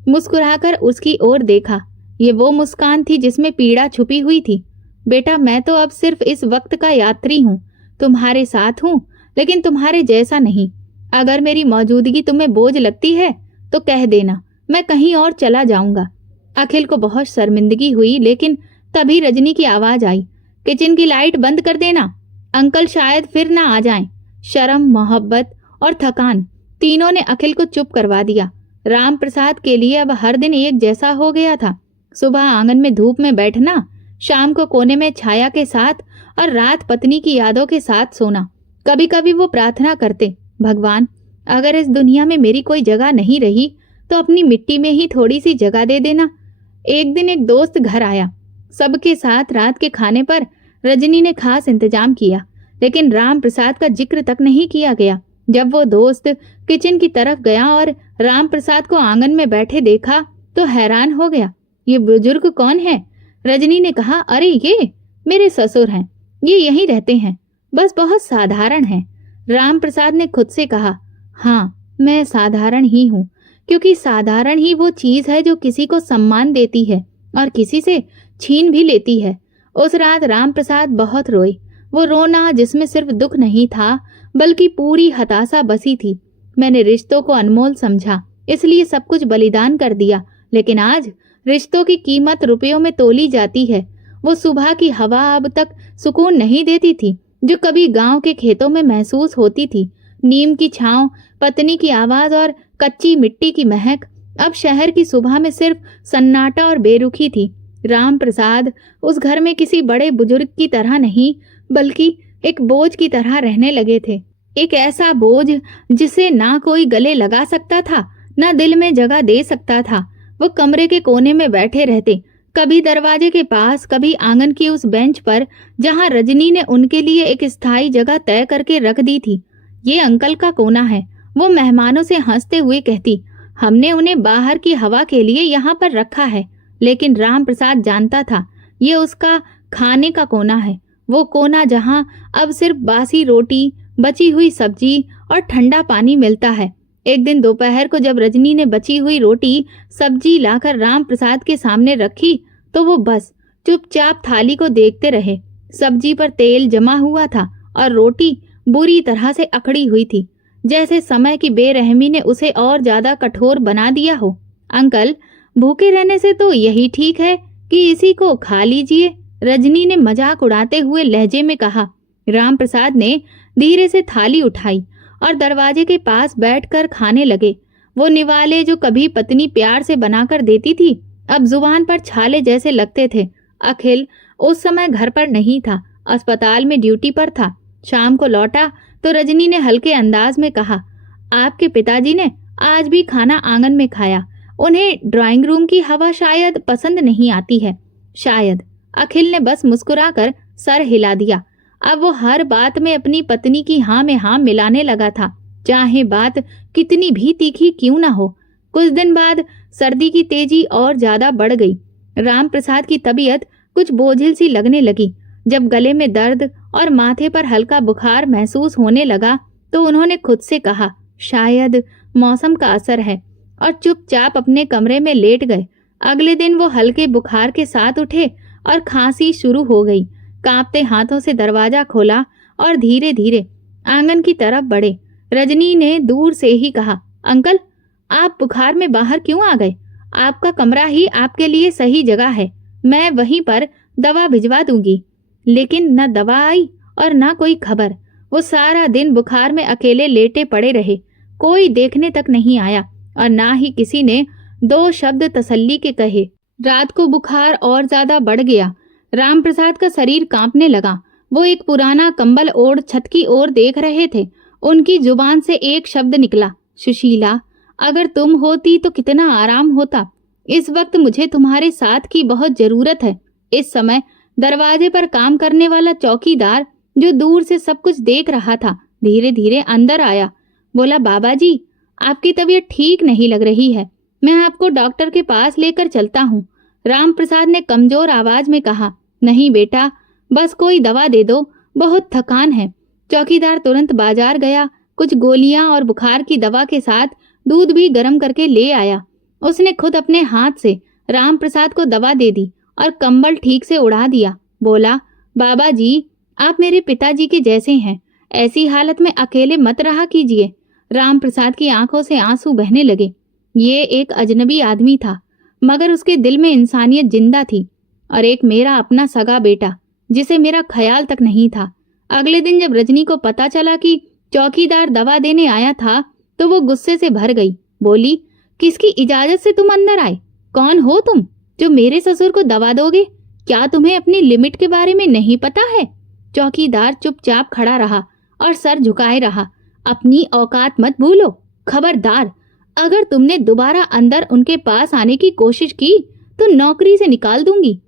मुस्कुराकर उसकी ओर देखा। ये वो मुस्कान थी जिसमें पीड़ा छुपी हुई थी। बेटा, मैं तो अब सिर्फ इस वक्त का यात्री हूँ, तुम्हारे साथ हूँ, लेकिन तुम्हारे जैसा नहीं। अगर मेरी मौजूदगी तुम्हें बोझ लगती है तो कह देना, मैं कहीं और चला जाऊंगा। अखिल को बहुत शर्मिंदगी हुई, लेकिन तभी रजनी की आवाज आई, किचन की लाइट बंद कर देना, अंकल शायद फिर ना आ जाएं। शर्म, मोहब्बत और थकान तीनों ने अखिल को चुप करवा दिया। राम प्रसाद के लिए अब हर दिन एक जैसा हो गया था। सुबह आंगन में धूप में बैठना, शाम को कोने में छाया के साथ और रात पत्नी की यादों के साथ सोना। कभी कभी वो प्रार्थना करते, भगवान, अगर इस दुनिया में मेरी कोई जगह नहीं रही तो अपनी मिट्टी में ही थोड़ी सी जगह दे देना। एक दिन एक दोस्त घर आया। सबके साथ रात के खाने पर रजनी ने खास इंतजाम किया, लेकिन राम प्रसाद का जिक्र तक नहीं किया गया। जब वो दोस्त किचन की तरफ गया और राम प्रसाद को आंगन में बैठे देखा तो हैरान हो गया। ये बुजुर्ग कौन है? रजनी ने कहा, अरे ये मेरे ससुर हैं, ये यहीं रहते हैं, बस बहुत साधारण हैं। राम प्रसाद ने खुद से कहा, हाँ, मैं साधारण ही हूँ, क्योंकि साधारण ही वो चीज है जो किसी को सम्मान देती है और किसी से छीन भी लेती है। उस रात राम प्रसाद बहुत रोए। वो रोना जिसमें सिर्फ दुख नहीं था, बल्कि पूरी हताशा बसी थी। मैंने रिश्तों को अनमोल समझा, इसलिए सब कुछ बलिदान कर दिया, लेकिन आज रिश्तों की कीमत रुपयों में तोली जाती है। वो सुबह की हवा अब तक सुकून नहीं देती थी जो कभी गांव के खेतों में महसूस होती थी। नीम की छांव, पत्नी की आवाज और कच्ची मिट्टी की महक। अब शहर की सुबह में सिर्फ सन्नाटा और बेरुखी थी। राम प्रसाद उस घर में किसी बड़े बुजुर्ग की तरह नहीं, बल्कि एक बोझ की तरह रहने लगे थे। एक ऐसा बोझ जिसे ना कोई गले लगा सकता था, ना दिल में जगह दे सकता था। वो कमरे के कोने में बैठे रहते, कभी दरवाजे के पास, कभी आंगन की उस बेंच पर जहां रजनी ने उनके लिए एक स्थायी जगह तय करके रख दी थी। ये अंकल का कोना है, वो मेहमानों से हंसते हुए कहती, हमने उन्हें बाहर की हवा के लिए यहाँ पर रखा है। लेकिन राम प्रसाद जानता था ये उसका खाने का कोना है। वो कोना जहां अब सिर्फ बासी रोटी, बची हुई सब्जी और ठंडा पानी मिलता है। एक दिन दोपहर को जब रजनी ने बची हुई रोटी सब्जी लाकर राम प्रसाद के सामने रखी तो वो बस चुपचाप थाली को देखते रहे। सब्जी पर तेल जमा हुआ था और रोटी बुरी तरह से अकड़ी हुई थी, जैसे समय की बेरहमी ने उसे और ज्यादा कठोर बना दिया हो। अंकल, भूखे रहने से तो यही ठीक है कि इसी को खा लीजिए, रजनी ने मजाक उड़ाते हुए लहजे में कहा। राम प्रसाद ने धीरे से थाली उठाई और दरवाजे के पास बैठकर खाने लगे। वो निवाले जो कभी पत्नी प्यार से बनाकर देती थी, अब जुबान पर छाले जैसे लगते थे। अखिल उस समय घर पर नहीं था, अस्पताल में ड्यूटी पर था। शाम को लौटा तो रजनी ने हल्के अंदाज में कहा, आपके पिताजी ने आज भी खाना आंगन में खाया। उन्हें ड्राइंग रूम की हवा शायद पसंद नहीं आती है। शायद। अखिल ने बस मुस्कुराकर सर हिला दिया। अब वो हर बात में अपनी पत्नी की हाँ में हाँ मिलाने लगा था, चाहे बात कितनी भी तीखी क्यों ना हो। कुछ दिन बाद सर्दी की तेजी और ज्यादा बढ़ गई। राम प्रसाद की तबीयत कुछ बोझिल सी लगने लगी। जब गले में दर्द और माथे पर हल्का बुखार महसूस होने लगा तो उन्होंने खुद से कहा, शायद मौसम का असर है, और चुपचाप अपने कमरे में लेट गए। अगले दिन वो हल्के बुखार के साथ उठे और खांसी शुरू हो गई। कांपते हाथों से दरवाजा खोला और धीरे धीरे आंगन की तरफ बढ़े। रजनी ने दूर से ही कहा, अंकल, आप बुखार में बाहर क्यों आ गए? आपका कमरा ही आपके लिए सही जगह है, मैं वहीं पर दवा भिजवा दूंगी। लेकिन न दवा आई और न कोई खबर। वो सारा दिन बुखार में अकेले लेटे पड़े रहे। कोई देखने तक नहीं आया और ना ही किसी ने दो शब्द तसल्ली के कहे। रात को बुखार और ज्यादा बढ़ गया। राम प्रसाद का शरीर कांपने लगा। वो एक पुराना कंबल ओढ़ छत की ओर देख रहे थे। उनकी जुबान से एक शब्द निकला, सुशीला, अगर तुम होती तो कितना आराम होता। इस वक्त मुझे तुम्हारे साथ की बहुत जरूरत है। इस समय दरवाजे पर काम करने वाला चौकीदार, जो दूर से सब कुछ देख रहा था, धीरे धीरे अंदर आया। बोला, बाबा जी, आपकी तबीयत ठीक नहीं लग रही है, मैं आपको डॉक्टर के पास लेकर चलता हूँ। राम प्रसाद ने कमजोर आवाज में कहा, नहीं बेटा, बस कोई दवा दे दो, बहुत थकान है। चौकीदार तुरंत बाजार गया, कुछ गोलियां और बुखार की दवा के साथ दूध भी गर्म करके ले आया। उसने खुद अपने हाथ से राम प्रसाद को दवा दे दी और कंबल ठीक से उड़ा दिया। बोला, बाबा जी, आप मेरे पिताजी के जैसे हैं, ऐसी हालत में अकेले मत रहा कीजिए। राम प्रसाद की आंखों से आंसू बहने लगे। ये एक अजनबी आदमी था, मगर उसके दिल में इंसानियत जिंदा थी, और एक मेरा अपना सगा बेटा, जिसे मेरा ख्याल तक नहीं था। अगले दिन जब रजनी को पता चला कि चौकीदार दवा देने आया था तो वो गुस्से से भर गई। बोली, किसकी इजाजत से तुम अंदर आए? कौन हो तुम जो मेरे ससुर को दवा दोगे? क्या तुम्हें अपनी लिमिट के बारे में नहीं पता है? चौकीदार चुपचाप खड़ा रहा और सर झुकाए रहा। अपनी औकात मत भूलो, खबरदार, अगर तुमने दोबारा अंदर उनके पास आने की कोशिश की तो नौकरी से निकाल दूंगी।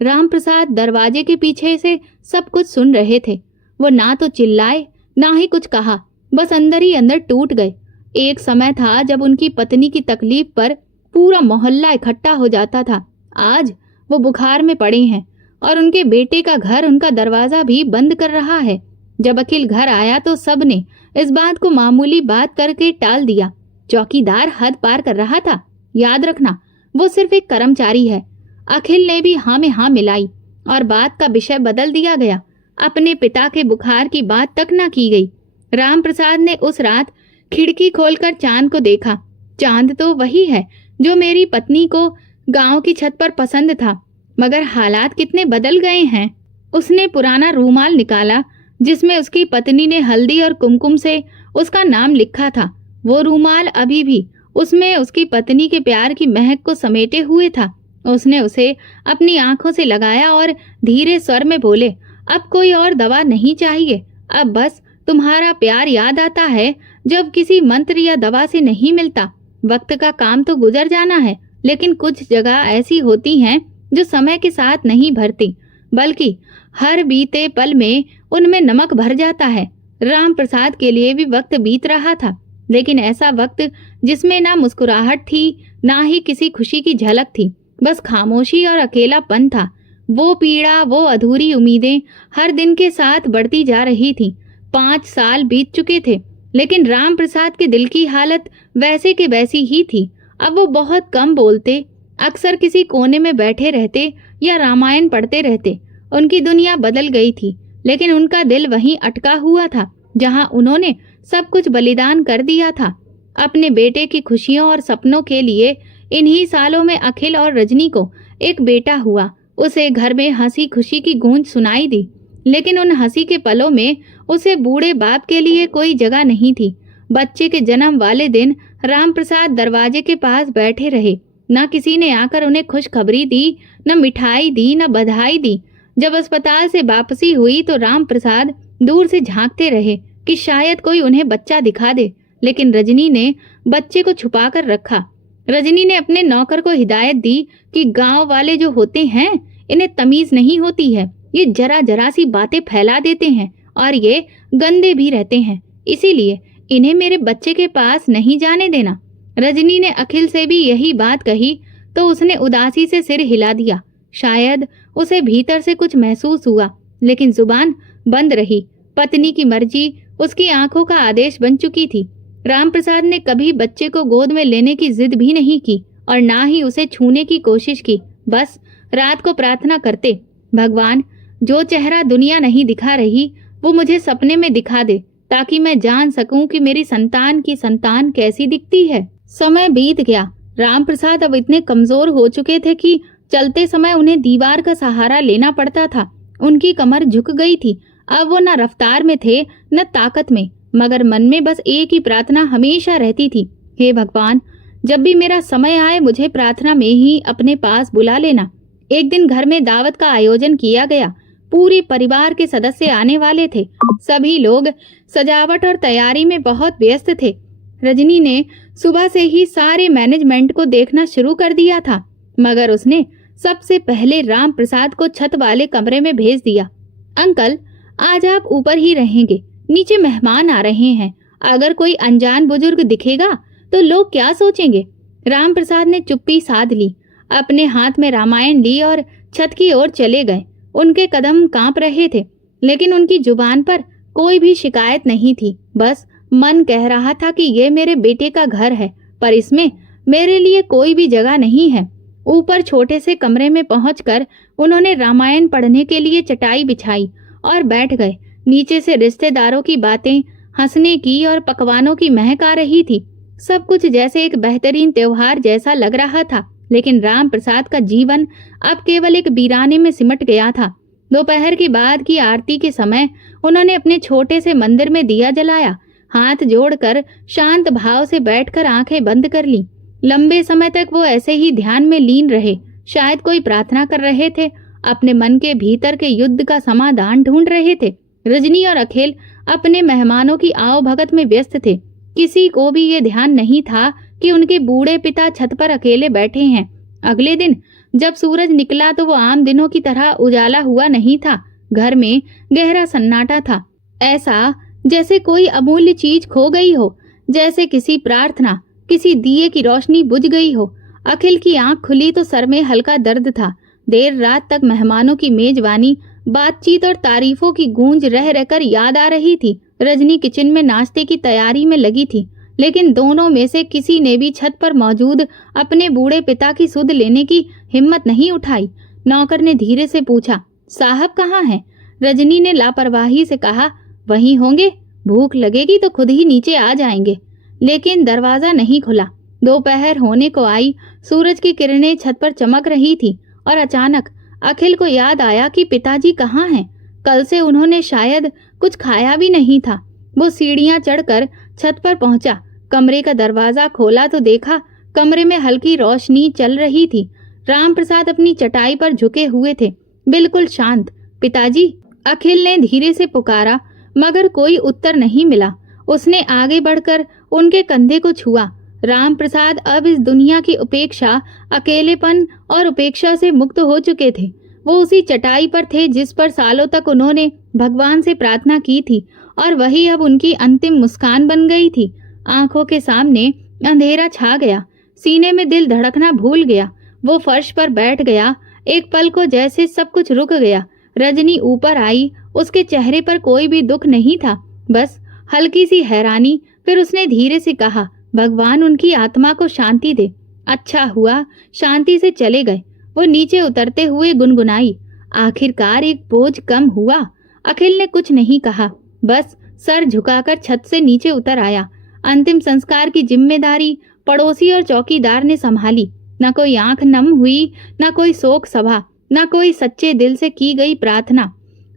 राम प्रसाद दरवाजे के पीछे से सब कुछ सुन रहे थे। वो ना तो चिल्लाए ना ही कुछ कहा, बस अंदर ही अंदर टूट गए। एक समय था जब उनकी पत्नी की तकलीफ पर पूरा मोहल्ला इकट्ठा हो जाता था। आज वो बुखार में पड़े हैं और उनके बेटे का घर उनका दरवाजा भी बंद कर रहा है। जब अखिल घर आया तो सबने इस बात को मामूली बात करके टाल दिया। चौकीदार हद पार कर रहा था, याद रखना, वो सिर्फ एक कर्मचारी है। अखिल ने भी हाँ में हाँ मिलाई और बात का विषय बदल दिया गया। अपने पिता के बुखार की बात तक न की गई। राम प्रसाद ने उस रात खिड़की खोलकर चांद को देखा। चांद तो वही है जो मेरी पत्नी को गांव की छत पर पसंद था, मगर हालात कितने बदल गए हैं। उसने पुराना रूमाल निकाला जिसमें उसकी पत्नी ने हल्दी और कुमकुम से उसका नाम लिखा था। वो रूमाल अभी भी उसमें उसकी पत्नी के प्यार की महक को समेटे हुए था। उसने उसे अपनी आंखों से लगाया और धीरे स्वर में बोले, अब कोई और दवा नहीं चाहिए, अब बस तुम्हारा प्यार याद आता है जब किसी मंत्र या दवा से नहीं मिलता। वक्त का काम तो गुजर जाना है, लेकिन कुछ जगह ऐसी होती हैं जो समय के साथ नहीं भरती, बल्कि हर बीते पल में उनमें नमक भर जाता है। राम प्रसाद के लिए भी वक्त बीत रहा था, लेकिन ऐसा वक्त जिसमें ना मुस्कुराहट थी, ना ही किसी खुशी की झलक थी, बस खामोशी और अकेलापन था। वो पीड़ा, वो अधूरी उम्मीदें हर दिन के साथ बढ़ती जा रही थीं। 5 साल बीत चुके थे, लेकिन राम प्रसाद के दिल की हालत वैसे के वैसी ही थी। अब वो बहुत कम बोलते, अक्सर किसी कोने में बैठे रहते या रामायण पढ़ते रहते। उनकी दुनिया बदल गई थी, लेकिन उनका दिल वहीं अटका हुआ था जहां उन्होंने सब कुछ बलिदान कर दिया था। अपने बेटे की खुशियों और सपनों के लिए इन्हीं सालों में अखिल और रजनी को एक बेटा हुआ। उसे घर में हंसी खुशी की गूंज सुनाई दी, लेकिन उन हंसी के पलों में उसे बूढ़े बाप के लिए कोई जगह नहीं थी। बच्चे के जन्म वाले दिन राम प्रसाद दरवाजे के पास बैठे रहे। न किसी ने आकर उन्हें खुशखबरी दी, न मिठाई दी, न बधाई दी। जब अस्पताल से वापसी हुई तो राम प्रसाद दूर से झांकते रहे कि शायद कोई उन्हें बच्चा दिखा दे, लेकिन रजनी ने बच्चे को छुपा कर रखा। रजनी ने अपने नौकर को हिदायत दी कि गांव वाले जो होते हैं, इन्हें तमीज नहीं होती है। ये जरा जरा सी बातें फैला देते हैं और ये गंदे भी रहते हैं, इसीलिए इन्हें मेरे बच्चे के पास नहीं जाने देना। रजनी ने अखिल से भी यही बात कही तो उसने उदासी से सिर हिला दिया। शायद उसे भीतर से कुछ महसूस हुआ, लेकिन जुबान बंद रही। पत्नी की मर्जी उसकी आंखों का आदेश बन चुकी थी। रामप्रसाद ने कभी बच्चे को गोद में लेने की जिद भी नहीं की और ना ही उसे छूने की कोशिश की। बस रात को प्रार्थना करते, भगवान, जो चेहरा दुनिया नहीं दिखा रही वो मुझे सपने में दिखा दे, ताकि मैं जान सकूं कि मेरी संतान की संतान कैसी दिखती है। समय बीत गया। रामप्रसाद अब इतने कमजोर हो चुके थे कि चलते समय उन्हें दीवार का सहारा लेना पड़ता था। उनकी कमर झुक गई थी। अब वो न रफ्तार में थे न ताकत में, मगर मन में बस एक ही प्रार्थना हमेशा रहती थी, हे भगवान, जब भी मेरा समय आए मुझे प्रार्थना में ही अपने पास बुला लेना। एक दिन घर में दावत का आयोजन किया गया। पूरे परिवार के सदस्य आने वाले थे। सभी लोग सजावट और तैयारी में बहुत व्यस्त थे। रजनी ने सुबह से ही सारे मैनेजमेंट को देखना शुरू कर दिया था, मगर उसने सबसे पहले राम प्रसाद को छत वाले कमरे में भेज दिया। अंकल, आज आप ऊपर ही रहेंगे, नीचे मेहमान आ रहे हैं। अगर कोई अनजान बुजुर्ग दिखेगा तो लोग क्या सोचेंगे। राम प्रसाद ने चुप्पी साध ली, अपने हाथ में रामायण ली और छत की ओर चले गए। उनके कदम कांप रहे थे, लेकिन उनकी जुबान पर कोई भी शिकायत नहीं थी। बस मन कह रहा था कि ये मेरे बेटे का घर है, पर इसमें मेरे लिए कोई भी जगह नहीं है। ऊपर छोटे से कमरे में पहुंचकर उन्होंने रामायण पढ़ने के लिए चटाई बिछाई और बैठ गए। नीचे से रिश्तेदारों की बातें, हंसने की और पकवानों की महक आ रही थी। सब कुछ जैसे एक बेहतरीन त्योहार जैसा लग रहा था, लेकिन राम प्रसाद का जीवन अब केवल एक वीराने में सिमट गया था। दोपहर के बाद की आरती के समय उन्होंने अपने छोटे से मंदिर में दिया जलाया। हाथ जोड़कर शांत भाव से बैठकर आंखें बंद कर ली। लंबे समय तक वो ऐसे ही ध्यान में लीन रहे। शायद कोई प्रार्थना कर रहे थे, अपने मन के भीतर के युद्ध का समाधान ढूंढ रहे थे। रजनी और अखिल अपने मेहमानों की आओ भगत में व्यस्त थे। किसी को भी ये ध्यान नहीं था कि उनके बूढ़े पिता छत पर अकेले बैठे हैं। अगले दिन जब सूरज निकला तो वो आम दिनों की तरह उजाला हुआ नहीं था। घर में गहरा सन्नाटा था, ऐसा जैसे कोई अमूल्य चीज खो गई हो, जैसे किसी प्रार्थना, किसी दिए की रोशनी बुझ गई हो। अखिल की आंख खुली तो सर में हल्का दर्द था। देर रात तक मेहमानों की मेजबानी, बातचीत और तारीफों की गूंज रह रहकर याद आ रही थी। रजनी किचन में नाश्ते की तैयारी में लगी थी, लेकिन दोनों में से किसी ने भी छत पर मौजूद अपने बूढ़े पिता की सुध लेने की हिम्मत नहीं उठाई। नौकर ने धीरे से पूछा, साहब कहाँ हैं? रजनी ने लापरवाही से कहा, वहीं होंगे, भूख लगेगी तो खुद ही नीचे आ जाएंगे। लेकिन दरवाजा नहीं खुला। दोपहर होने को आई, सूरज की किरणें छत पर चमक रही थी और अचानक अखिल को याद आया कि पिताजी कहाँ हैं। कल से उन्होंने शायद कुछ खाया भी नहीं था। वो सीढ़ियां चढ़कर छत पर पहुंचा। कमरे का दरवाजा खोला तो देखा कमरे में हल्की रोशनी चल रही थी। राम प्रसाद अपनी चटाई पर झुके हुए थे, बिल्कुल शांत। पिताजी, अखिल ने धीरे से पुकारा, मगर कोई उत्तर नहीं मिला। उसने आगे बढ़कर उनके कंधे को छुआ। राम प्रसाद अब इस दुनिया की उपेक्षा, अकेलेपन और उपेक्षा से मुक्त हो चुके थे। वो उसी चटाई पर थे जिस पर सालों तक उन्होंने भगवान से प्रार्थना की थी, और वही अब उनकी अंतिम मुस्कान बन गई थी। आंखों के सामने अंधेरा छा गया, सीने में दिल धड़कना भूल गया। वो फर्श पर बैठ गया, एक पल को जैसे सब कुछ रुक गया। रजनी ऊपर आई, उसके चेहरे पर कोई भी दुख नहीं था, बस हल्की सी हैरानी। फिर उसने धीरे से कहा, भगवान उनकी आत्मा को शांति दे। अच्छा हुआ शांति से चले गए। वो नीचे उतरते हुए गुनगुनाई, आखिरकार एक बोझ कम हुआ। अखिल ने कुछ नहीं कहा, बस सर झुकाकर छत से नीचे उतर आया। अंतिम संस्कार की जिम्मेदारी पड़ोसी और चौकीदार ने संभाली। न कोई आंख नम हुई, न कोई शोक सभा, न कोई सच्चे दिल से की गई प्रार्थना।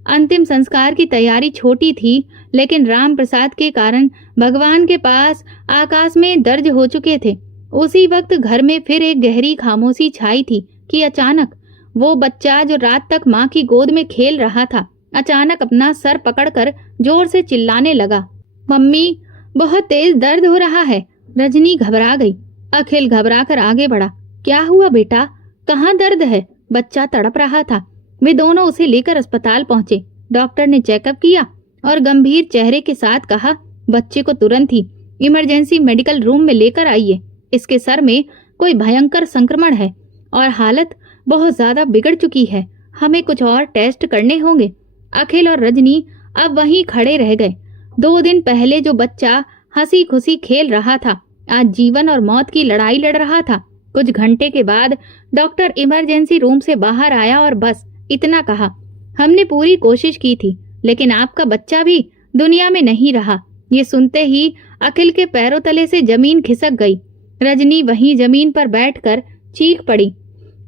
अंतिम संस्कार की तैयारी छोटी थी, लेकिन राम प्रसाद के कारण भगवान के पास आकाश में दर्ज हो चुके थे। उसी वक्त घर में फिर एक गहरी खामोशी छाई थी कि अचानक वो बच्चा जो रात तक माँ की गोद में खेल रहा था, अचानक अपना सर पकड़कर जोर से चिल्लाने लगा, मम्मी बहुत तेज दर्द हो रहा है। रजनी घबरा गई। अखिल घबराकर आगे बढ़ा, क्या हुआ बेटा, कहाँ दर्द है? बच्चा तड़प रहा था। वे दोनों उसे लेकर अस्पताल पहुंचे। डॉक्टर ने चेकअप किया और गंभीर चेहरे के साथ कहा, बच्चे को तुरंत ही इमरजेंसी मेडिकल रूम में लेकर आइए। इसके सर में कोई भयंकर संक्रमण है और हालत बहुत ज्यादा बिगड़ चुकी है। हमें कुछ और टेस्ट करने होंगे। अखिल और रजनी अब वहीं खड़े रह गए। 2 दिन पहले जो बच्चा हंसी खुशी खेल रहा था, आज जीवन और मौत की लड़ाई लड़ रहा था। कुछ घंटे के बाद डॉक्टर इमरजेंसी रूम से बाहर आया और बस इतना कहा, हमने पूरी कोशिश की थी, लेकिन आपका बच्चा भी दुनिया में नहीं रहा। ये सुनते ही अखिल के पैरों तले से जमीन खिसक गई। रजनी वहीं जमीन पर बैठकर चीख पड़ी,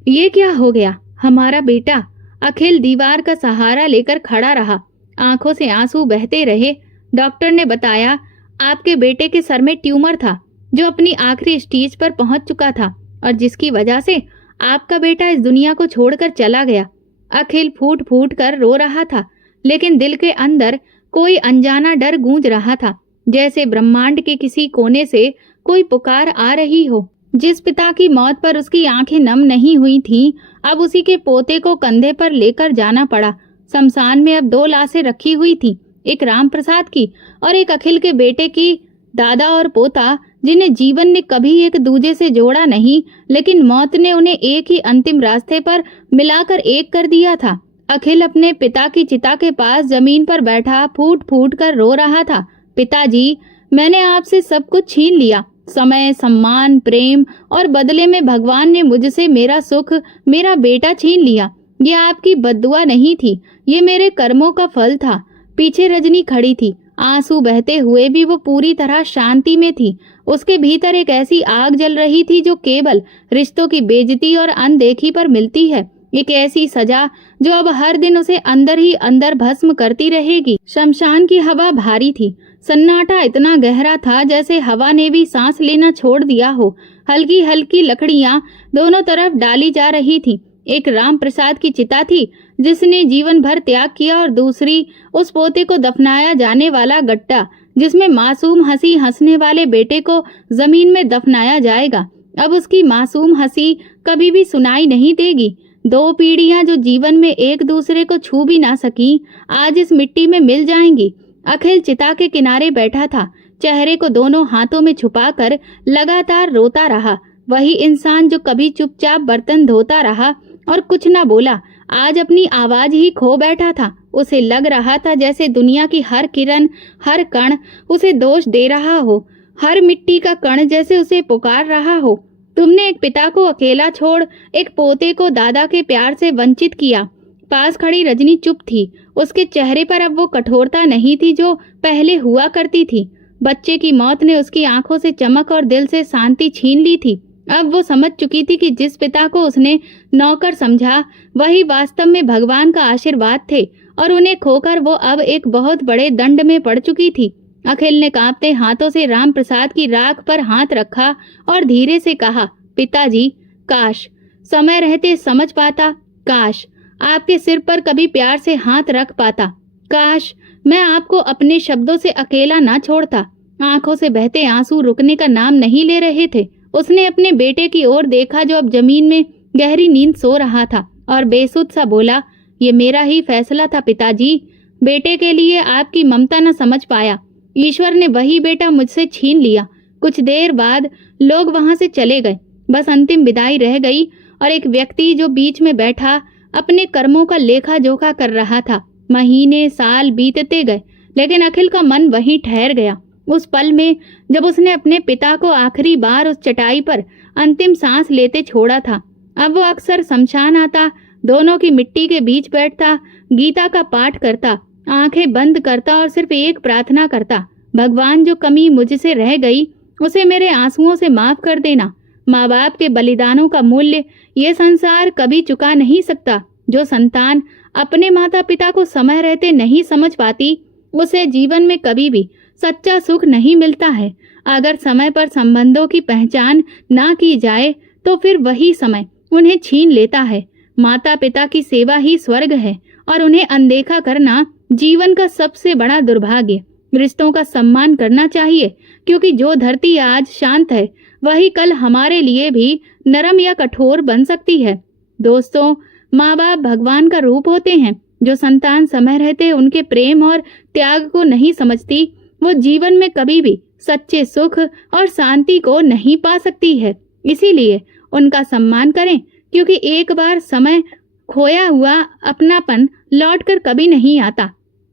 ये क्या हो गया, हमारा बेटा? अखिल दीवार का सहारा लेकर खड़ा रहा, आंखों से आंसू बहते रहे। डॉक्टर ने बताया, आपके बेटे के सर में ट्यूमर था जो अपनी आखिरी स्टेज पर पहुंच चुका था और जिसकी वजह से आपका बेटा इस दुनिया को छोड़कर चला गया। अखिल फूट फूट कर रो रहा था, लेकिन दिल के अंदर कोई अनजाना डर गूंज रहा था, जैसे ब्रह्मांड के किसी कोने से कोई पुकार आ रही हो। जिस पिता की मौत पर उसकी आंखें नम नहीं हुई थीं, अब उसी के पोते को कंधे पर लेकर जाना पड़ा। शमशान में अब 2 लाशें रखी हुई थीं, एक राम प्रसाद की और एक अखिल के बेटे की। दादा और पोता, जिन्हें जीवन ने कभी एक दूजे से जोड़ा नहीं, लेकिन मौत ने उन्हें एक ही अंतिम रास्ते पर मिलाकर एक कर दिया था। अखिल अपने पिता की चिता के पास जमीन पर बैठा फूट फूट कर रो रहा था, पिताजी, मैंने आपसे सब कुछ छीन लिया, समय, सम्मान, प्रेम, और बदले में भगवान ने मुझसे मेरा सुख, मेरा बेटा छीन लिया। ये आपकी बद्दुआ नहीं थी, ये मेरे कर्मों का फल था। पीछे रजनी खड़ी थी, आंसू बहते हुए भी वो पूरी तरह शांति में थी। उसके भीतर एक ऐसी आग जल रही थी जो केवल रिश्तों की बेइज्जती और अनदेखी पर मिलती है, एक ऐसी सजा जो अब हर दिन उसे अंदर ही अंदर भस्म करती रहेगी। शमशान की हवा भारी थी, सन्नाटा इतना गहरा था जैसे हवा ने भी सांस लेना छोड़ दिया हो। हल्की हल्की लकड़ियां दोनों तरफ डाली जा रही थी। एक राम प्रसाद की चिता थी जिसने जीवन भर त्याग किया, और दूसरी उस पोते को दफनाया जाने वाला गट्टा जिसमें मासूम हंसी हंसने वाले बेटे को जमीन में दफनाया जाएगा। अब उसकी मासूम हंसी कभी भी सुनाई नहीं देगी। 2 पीढ़ियां जो जीवन में एक दूसरे को छू भी ना सकी, आज इस मिट्टी में मिल जाएंगी। अखिल चिता के किनारे बैठा था, चेहरे को दोनों हाथों में छुपाकर लगातार रोता रहा। वही इंसान जो कभी चुपचाप बर्तन धोता रहा और कुछ ना बोला, आज अपनी आवाज ही खो बैठा था। उसे लग रहा था जैसे दुनिया की हर किरण, हर कण उसे दोष दे रहा हो, हर मिट्टी का कण जैसे उसे पुकार रहा हो। तुमने एक पिता को अकेला छोड़ एक पोते को दादा के प्यार से वंचित किया। पास खड़ी रजनी चुप थी, उसके चेहरे पर अब वो कठोरता नहीं थी जो पहले हुआ करती थी। बच्चे की मौत ने उसकी आंखों से चमक और दिल से शांति छीन ली थी। अब वो समझ चुकी थी कि जिस पिता को उसने नौकर समझा, वही वास्तव में भगवान का आशीर्वाद थे, और उन्हें खोकर वो अब एक बहुत बड़े दंड में पड़ चुकी थी। अखिल ने कांपते हाथों से राम प्रसाद की राख पर हाथ रखा और धीरे से कहा, पिताजी, काश समय रहते समझ पाता, काश आपके सिर पर कभी प्यार से हाथ रख पाता, काश मैं आपको अपने शब्दों से अकेला ना छोड़ता। आंखों से बहते आंसू रुकने का नाम नहीं ले रहे थे। उसने अपने बेटे की ओर देखा जो अब जमीन में गहरी नींद सो रहा था, और बेसुध सा बोला, ये मेरा ही फैसला था पिताजी। बेटे के लिए आपकी ममता न समझ पाया, ईश्वर ने वही बेटा मुझसे छीन लिया। कुछ देर बाद लोग वहां से चले गए, बस अंतिम विदाई रह गई और एक व्यक्ति जो बीच में बैठा अपने कर्मों का लेखा जोखा कर रहा था। महीने साल बीतते गए, लेकिन अखिल का मन वहीं ठहर गया। उस पल में जब उसने अपने पिता को आखिरी बार उस चटाई पर अंतिम सांस लेते छोड़ा था, अब वो अक्सर शमशान आता, दोनों की मिट्टी के बीच बैठता, गीता का पाठ करता, आंखें बंद करता और सिर्फ एक प्रार्थना करता, भगवान जो कमी मुझसे रह गई उसे मेरे आंसुओं से माफ कर देना। माँ बाप के बलिदानों का मूल्य ये संसार कभी चुका नहीं सकता। जो संतान अपने माता पिता को समय रहते नहीं समझ पाती, उसे जीवन में कभी भी सच्चा सुख नहीं मिलता है। अगर समय पर संबंधों की पहचान ना की जाए तो फिर वही समय उन्हें छीन लेता है। माता पिता की सेवा ही स्वर्ग है और उन्हें अनदेखा करना जीवन का सबसे बड़ा दुर्भाग्य। रिश्तों का सम्मान करना चाहिए, क्योंकि जो धरती आज शांत है वही कल हमारे लिए भी नरम या कठोर बन सकती है। दोस्तों, माँ बाप भगवान का रूप होते हैं। जो संतान समय रहते उनके प्रेम और त्याग को नहीं समझती, वो जीवन में कभी भी सच्चे सुख और शांति को नहीं पा सकती है। इसीलिए उनका सम्मान करें, क्योंकि एक बार समय खोया हुआ अपनापन लौटकर कभी नहीं आता।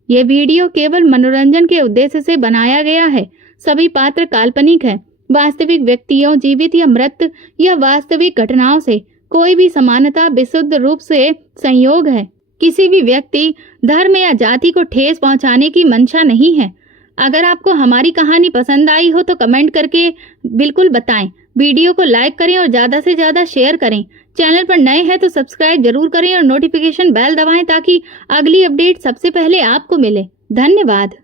ये वीडियो केवल मनोरंजन के उद्देश्य से बनाया गया है। सभी पात्र काल्पनिक हैं। वास्तविक व्यक्तियों, जीवित या मृत या वास्तविक घटनाओं से कोई भी समानता विशुद्ध रूप से संयोग है। किसी भी व्यक्ति, धर्म या जाति को ठेस पहुंचाने की मंशा नहीं है। अगर आपको हमारी कहानी पसंद आई हो तो कमेंट करके बिल्कुल बताएं। वीडियो को लाइक करें और ज़्यादा से ज़्यादा शेयर करें। चैनल पर नए हैं तो सब्सक्राइब जरूर करें और नोटिफिकेशन बेल दबाएं ताकि अगली अपडेट सबसे पहले आपको मिले। धन्यवाद।